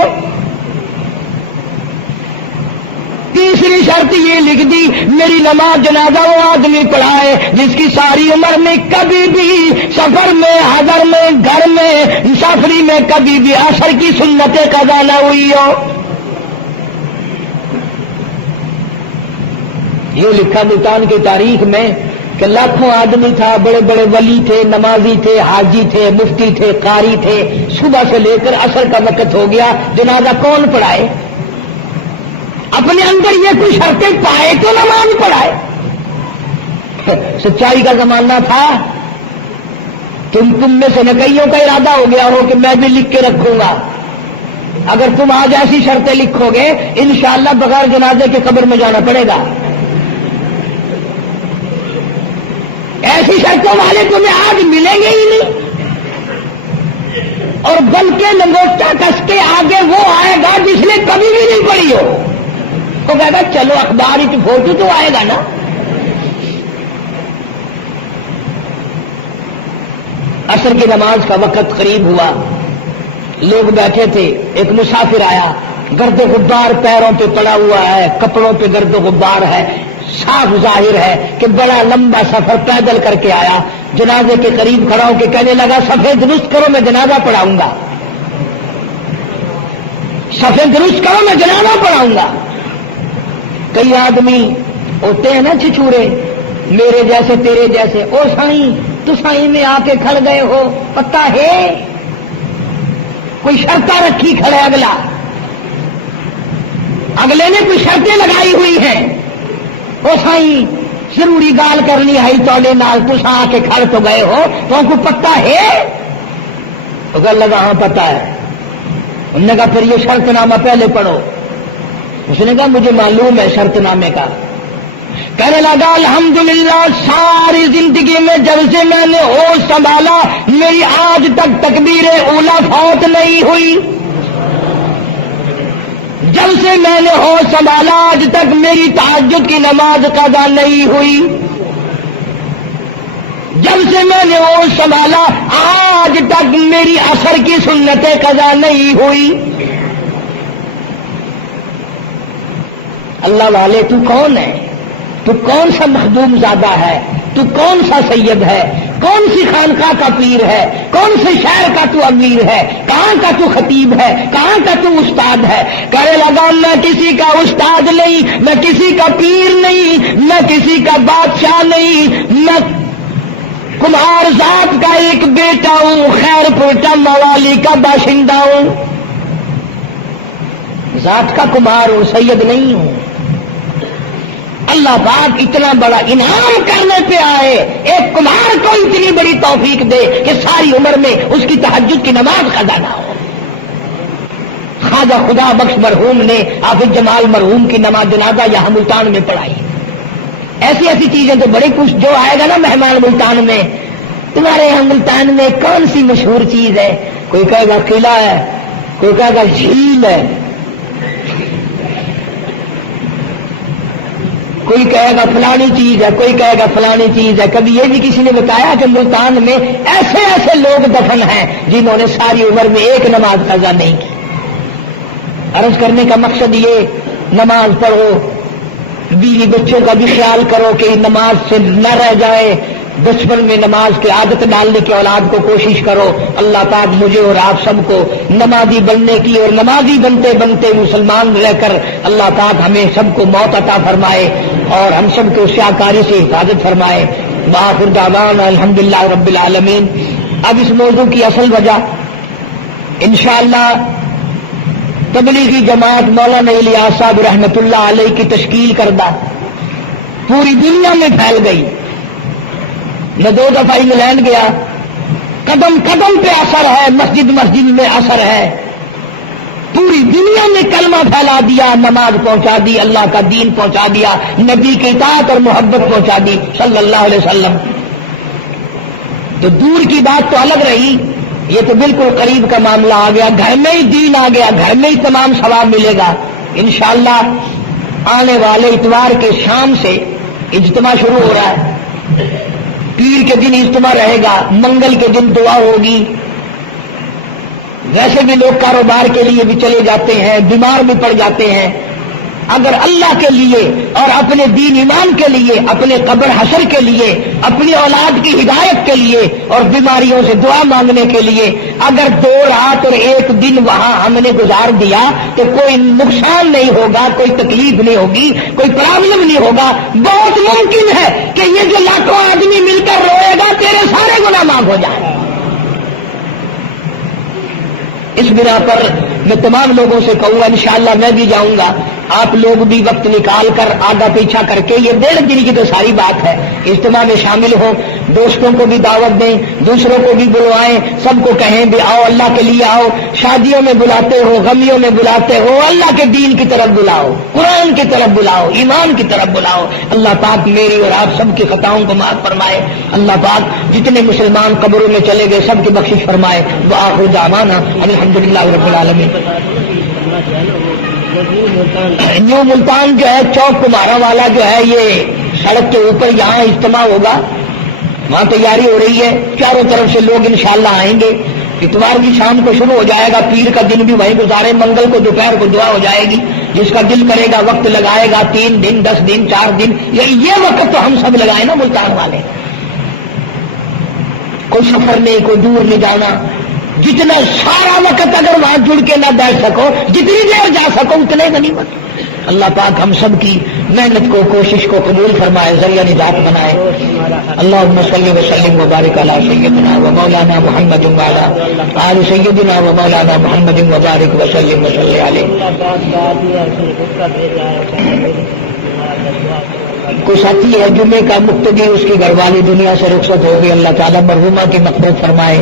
تیسری شرط یہ لکھ دی میری نماز جنازہ وہ آدمی پڑھائے جس کی ساری عمر میں کبھی بھی سفر میں، حضر میں، گھر میں، مسافری میں کبھی بھی عصر کی سنت قضا نہ ہوئی ہو۔ یہ لکھا ملتان کی تاریخ میں کہ لاکھوں آدمی تھا، بڑے بڑے ولی تھے، نمازی تھے، حاجی تھے، مفتی تھے، قاری تھے، صبح سے لے کر عصر کا وقت ہو گیا، جنازہ کون پڑھائے؟ اپنے اندر یہ کوئی شرطیں پائے تو نماز پڑھائے۔ سچائی کا زمانہ تھا، تم میں سے نہ کئیوں کا ارادہ ہو گیا ہو کہ میں بھی لکھ کے رکھوں گا۔ اگر تم آج ایسی شرطیں لکھو گے انشاءاللہ بغیر جنازے کے قبر میں جانا پڑے گا۔ ایسی شرطوں والے تمہیں آج ملیں گے ہی نہیں، اور بلکہ لنگوٹا کس کے آگے وہ آئے گا جس نے کبھی بھی نہیں پڑھی ہو، وہ کہے گا چلو اخبار ہی فوٹو تو آئے گا نا۔ عصر کی نماز کا وقت قریب ہوا، لوگ بیٹھے تھے، ایک مسافر آیا، گرد و غبار پیروں پہ پڑا ہوا ہے، کپڑوں پہ گرد و غبار ہے، صاف ظاہر ہے کہ بڑا لمبا سفر پیدل کر کے آیا۔ جنازے کے قریب کھڑا ہو کے کہنے لگا صفیں درست کرو میں جنازہ پڑھاؤں گا، صفیں درست کرو میں جنازہ پڑھاؤں گا۔ کئی آدمی ہوتے ہیں نا چھچورے، میرے جیسے تیرے جیسے، او سائیں تو سائیں میں آ کے کھڑ گئے ہو، پتہ ہے کوئی شرطیں رکھی کھڑے، اگلے نے کوئی شرطیں لگائی ہوئی ہیں، او سائیں ضروری گال کرنی ہے توڑے نال تسا آ کے کھڑ تو گئے ہو، تو کو پتہ ہے؟ تو کہنے لگا ہاں پتہ ہے۔ انہوں نے کہا پھر یہ شرط نامہ پہلے پڑھو۔ اس نے کہا مجھے معلوم ہے شرط نامے کا۔ کہنے لگا الحمدللہ ساری زندگی میں جب سے میں نے ہوش سنبھالا میری آج تک تکبیر اولا فوت نہیں ہوئی، جب سے میں نے ہوش سنبھالا آج تک میری تہجد کی نماز قضا نہیں ہوئی، جب سے میں نے ہوش سنبھالا آج تک میری عصر کی سنتیں قضا نہیں ہوئی۔ اللہ والے تو کون ہے؟ تو کون سا مخدوم زادہ ہے؟ تو کون سا سید ہے؟ کون سی خانقاہ کا پیر ہے؟ کون سے شہر کا تو امیر ہے؟ کہاں کا تو خطیب ہے؟ کہاں کا تو استاد ہے؟ کہنے لگا میں کسی کا استاد نہیں، میں کسی کا پیر نہیں، میں کسی کا بادشاہ نہیں، میں کمہار ذات کا ایک بیٹا ہوں، خیر پور موالی کا باشندہ ہوں، ذات کا کمہار ہوں، سید نہیں ہوں۔ اللہ پاک اتنا بڑا انعام کرنے پہ آئے، ایک کمہار کو اتنی بڑی توفیق دے کہ ساری عمر میں اس کی تہجد کی نماز قضا نہ ہو۔ خواجہ خدا بخش مرحوم نے حافظ جمال مرحوم کی نماز جنازہ یہاں ملتان میں پڑھائی۔ ایسی ایسی چیزیں تو بڑے کچھ، جو آئے گا نا مہمان ملتان میں، تمہارے یہاں ملتان میں کون سی مشہور چیز ہے؟ کوئی کہے گا قلعہ ہے، کوئی کہے گا جھیل ہے، کوئی کہے گا فلانی چیز ہے، کوئی کہے گا فلانی چیز ہے۔ کبھی یہ بھی کسی نے بتایا کہ ملتان میں ایسے ایسے لوگ دفن ہیں جنہوں نے ساری عمر میں ایک نماز قضا نہیں کی۔ عرض کرنے کا مقصد یہ، نماز پڑھو، بیوی بچوں کا بھی خیال کرو کہ نماز سے نہ رہ جائے، بچپن میں نماز کی عادت ڈالنے کی اولاد کو کوشش کرو۔ اللہ پاک مجھے اور آپ سب کو نمازی بننے کی اور نمازی بنتے بنتے مسلمان رہ کر اللہ پاک ہمیں سب کو موت عطا فرمائے اور ہم سب کو سیاکاری سے حفاظت فرمائے۔ وآخر دعوانا الحمدللہ رب العالمین۔ اب اس موضوع کی اصل وجہ انشاءاللہ تبلیغی جماعت مولانا الیاس صاحب رحمۃ اللہ علیہ کی تشکیل کردہ پوری دنیا میں پھیل گئی۔ میں 2 دفعہ انگلینڈ گیا، قدم قدم پہ اثر ہے، مسجد مسجد میں اثر ہے، پوری دنیا میں کلمہ پھیلا دیا، نماز پہنچا دی، اللہ کا دین پہنچا دیا، نبی کی اطاعت اور محبت پہنچا دی صلی اللہ علیہ وسلم۔ تو دور کی بات تو الگ رہی، یہ تو بالکل قریب کا معاملہ آ گیا، گھر میں ہی دین آ گیا، گھر میں ہی تمام ثواب ملے گا انشاءاللہ۔ آنے والے اتوار کے شام سے اجتماع شروع ہو رہا ہے، پیر کے دن اجتماع رہے گا، منگل کے دن دعا ہوگی۔ ویسے بھی لوگ کاروبار کے لیے بھی چلے جاتے ہیں، بیمار بھی پڑ جاتے ہیں، اگر اللہ کے لیے اور اپنے دین ایمان کے لیے، اپنے قبر حشر کے لیے، اپنی اولاد کی ہدایت کے لیے اور بیماریوں سے دعا مانگنے کے لیے اگر 2 رات اور 1 دن وہاں ہم نے گزار دیا تو کوئی نقصان نہیں ہوگا، کوئی تکلیف نہیں ہوگی، کوئی پرابلم نہیں ہوگا۔ بہت ممکن ہے کہ یہ جو لاکھوں آدمی مل کر روئے گا تیرے سارے گناہ معاف ہو جائیں۔ اس بنا پر میں تمام لوگوں سے کہوں گا انشاءاللہ میں بھی جاؤں گا، آپ لوگ بھی وقت نکال کر آگا پیچھا کر کے، یہ 1.5 دن کی تو ساری بات ہے، اجتماع میں شامل ہوں، دوستوں کو بھی دعوت دیں، دوسروں کو بھی بلوائیں، سب کو کہیں بھی آؤ اللہ کے لیے آؤ، شادیوں میں بلاتے ہو، غمیوں میں بلاتے ہو، اللہ کے دین کی طرف بلاؤ، قرآن کی طرف بلاؤ، ایمان کی طرف بلاؤ۔ اللہ پاک میری اور آپ سب کی خطاؤں کو معاف فرمائے، اللہ پاک جتنے مسلمان قبروں میں چلے گئے سب کی بخشش فرمائے۔ وآخر دعوانا الحمدللہ رب العالمین۔ نیو ملتان جو ہے چوک کمارا والا جو ہے، یہ سڑک کے اوپر یہاں اجتماع ہوگا وہاں تیاری ہو رہی ہے، چاروں طرف سے لوگ انشاءاللہ آئیں گے. اتوار کی شام کو شروع ہو جائے گا، پیر کا دن بھی وہیں گزارے، منگل کو دوپہر کو دعا ہو جائے گی. جس کا دل کرے گا وقت لگائے گا، 3 دن 10 دن 4 دن، یہ وقت تو ہم سب لگائے نا ملتان والے. کوئی سفر نہیں، کوئی دور نہیں جانا. جتنا سارا وقت اگر وہاں جڑ کے نہ بیٹھ سکو، جتنی دیر جا سکو اتنے غنیمت. اللہ پاک ہم سب کی محنت کو، کوشش کو قبول فرمائے، ذریعہ نجات بنائے. اللہم صلی وسلم وبارک علی سیدنا و مولانا محمد وعلی آل سیدنا و مولانا محمد وبارک وسلم وصلی علیہ. کوئی ساتھی ہے جمعے کا مقتدی، اس کی گھر والی دنیا سے رخصت ہو گئی، اللہ تعالیٰ مرحومہ کی مغفرت فرمائے.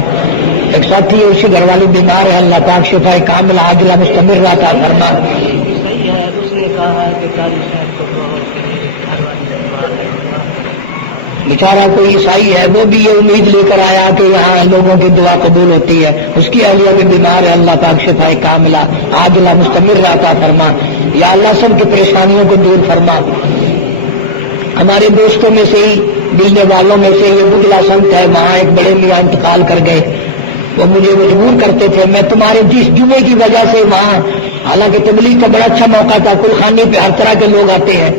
ایک ساتھی ہے، اس کی گھر والی بیمار ہے، اللہ پاک شفا کامل عاجلہ مستمر عطا فرما. بیچارہ کوئی عیسائی ہے، وہ بھی یہ امید لے کر آیا کہ یہاں لوگوں کی دعا قبول ہوتی ہے، اس کی اہلیہ بھی بیمار ہے، اللہ پاک شفا کاملہ عاجلہ مستمر عطا فرما. یا اللہ سب کی پریشانیوں کو دور فرما. ہمارے دوستوں میں سے ہی، ملنے والوں میں سے یہ بگلا سنت ہے، وہاں ایک بڑے میاں انتقال کر گئے. وہ مجھے مجبور کرتے تھے، میں تمہارے جس جمعے کی وجہ سے وہاں، حالانکہ تبلیغ کا بڑا اچھا موقع تھا، کل خانے پہ ہر طرح کے لوگ آتے ہیں،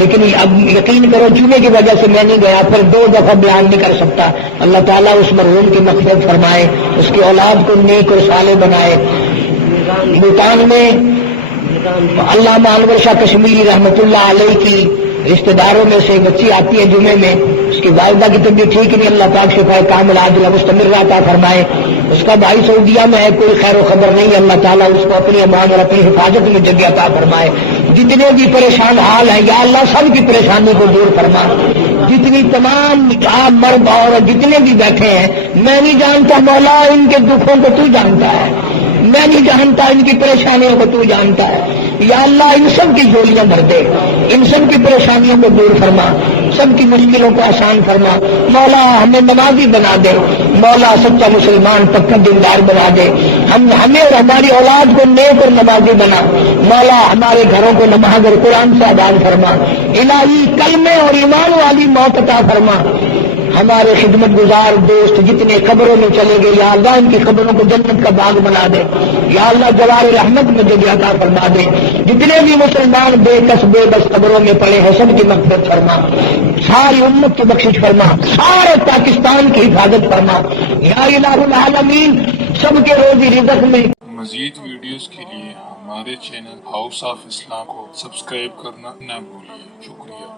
لیکن اب یقین کرو جمعے کی وجہ سے میں نہیں گیا، پھر 2 دفعہ بیان نہیں کر سکتا. اللہ تعالیٰ اس مرحوم کی مغفرت فرمائے، اس کی اولاد کو نیک اور صالح بنائے. ملتان میں علامہ انور شاہ کشمیری رحمۃ اللہ علیہ کی رشتہ داروں میں سے ایک بچی آتی ہے جمعے میں، اس کی والدہ کی طبیعت ٹھیک نہیں، اللہ پاک شفا کامل عاجلہ مستمر عطا فرمائے. اس کا بھائی سعودیہ میں ہے، کوئی خیر و خبر نہیں، اللہ تعالیٰ اس کو اپنی امان اور اپنی حفاظت میں جگہ عطا فرمائے. جتنے بھی پریشان حال ہیں یا اللہ سب کی پریشانی کو دور فرما. جتنی تمام مرد اور جتنے بھی بیٹھے ہیں، میں نہیں جانتا مولا ان کے دکھوں کو تو جانتا ہے، میں نہیں جانتا ان کی پریشانیوں کو تو جانتا ہے. یا اللہ ان سب کی جھولیاں بھر دے، ان سب کی پریشانیوں کو دور فرما، سب کی مشکلوں کو آسان فرما. مولا ہمیں نمازی بنا دے، مولا سچا مسلمان پکا دیندار بنا دے. ہمیں اور ہماری اولاد کو نیک اور نمازی بنا. مولا ہمارے گھروں کو نماز اور قرآن سے آباد فرما. الہی کلمے اور ایمان والی موت عطا فرما. ہمارے خدمت گزار دوست جتنے قبروں میں چلے گئے، یا اللہ ان کی قبروں کو جنت کا باغ بنا دے. یا اللہ جوار رحمت میں جگہ عطا فرما دے. جتنے بھی مسلمان بے کس بے بس قبروں میں پڑے ہیں، سب کی مغفرت فرما، ساری امت کی بخشش فرما، سارے پاکستان کی حفاظت فرما. یا الہ العالمین سب کے روزی رزق میں. مزید ویڈیوز کے لیے ہمارے چینل ہاؤس آف اسلام کو سبسکرائب کرنا نہ بھولیں. شکریہ.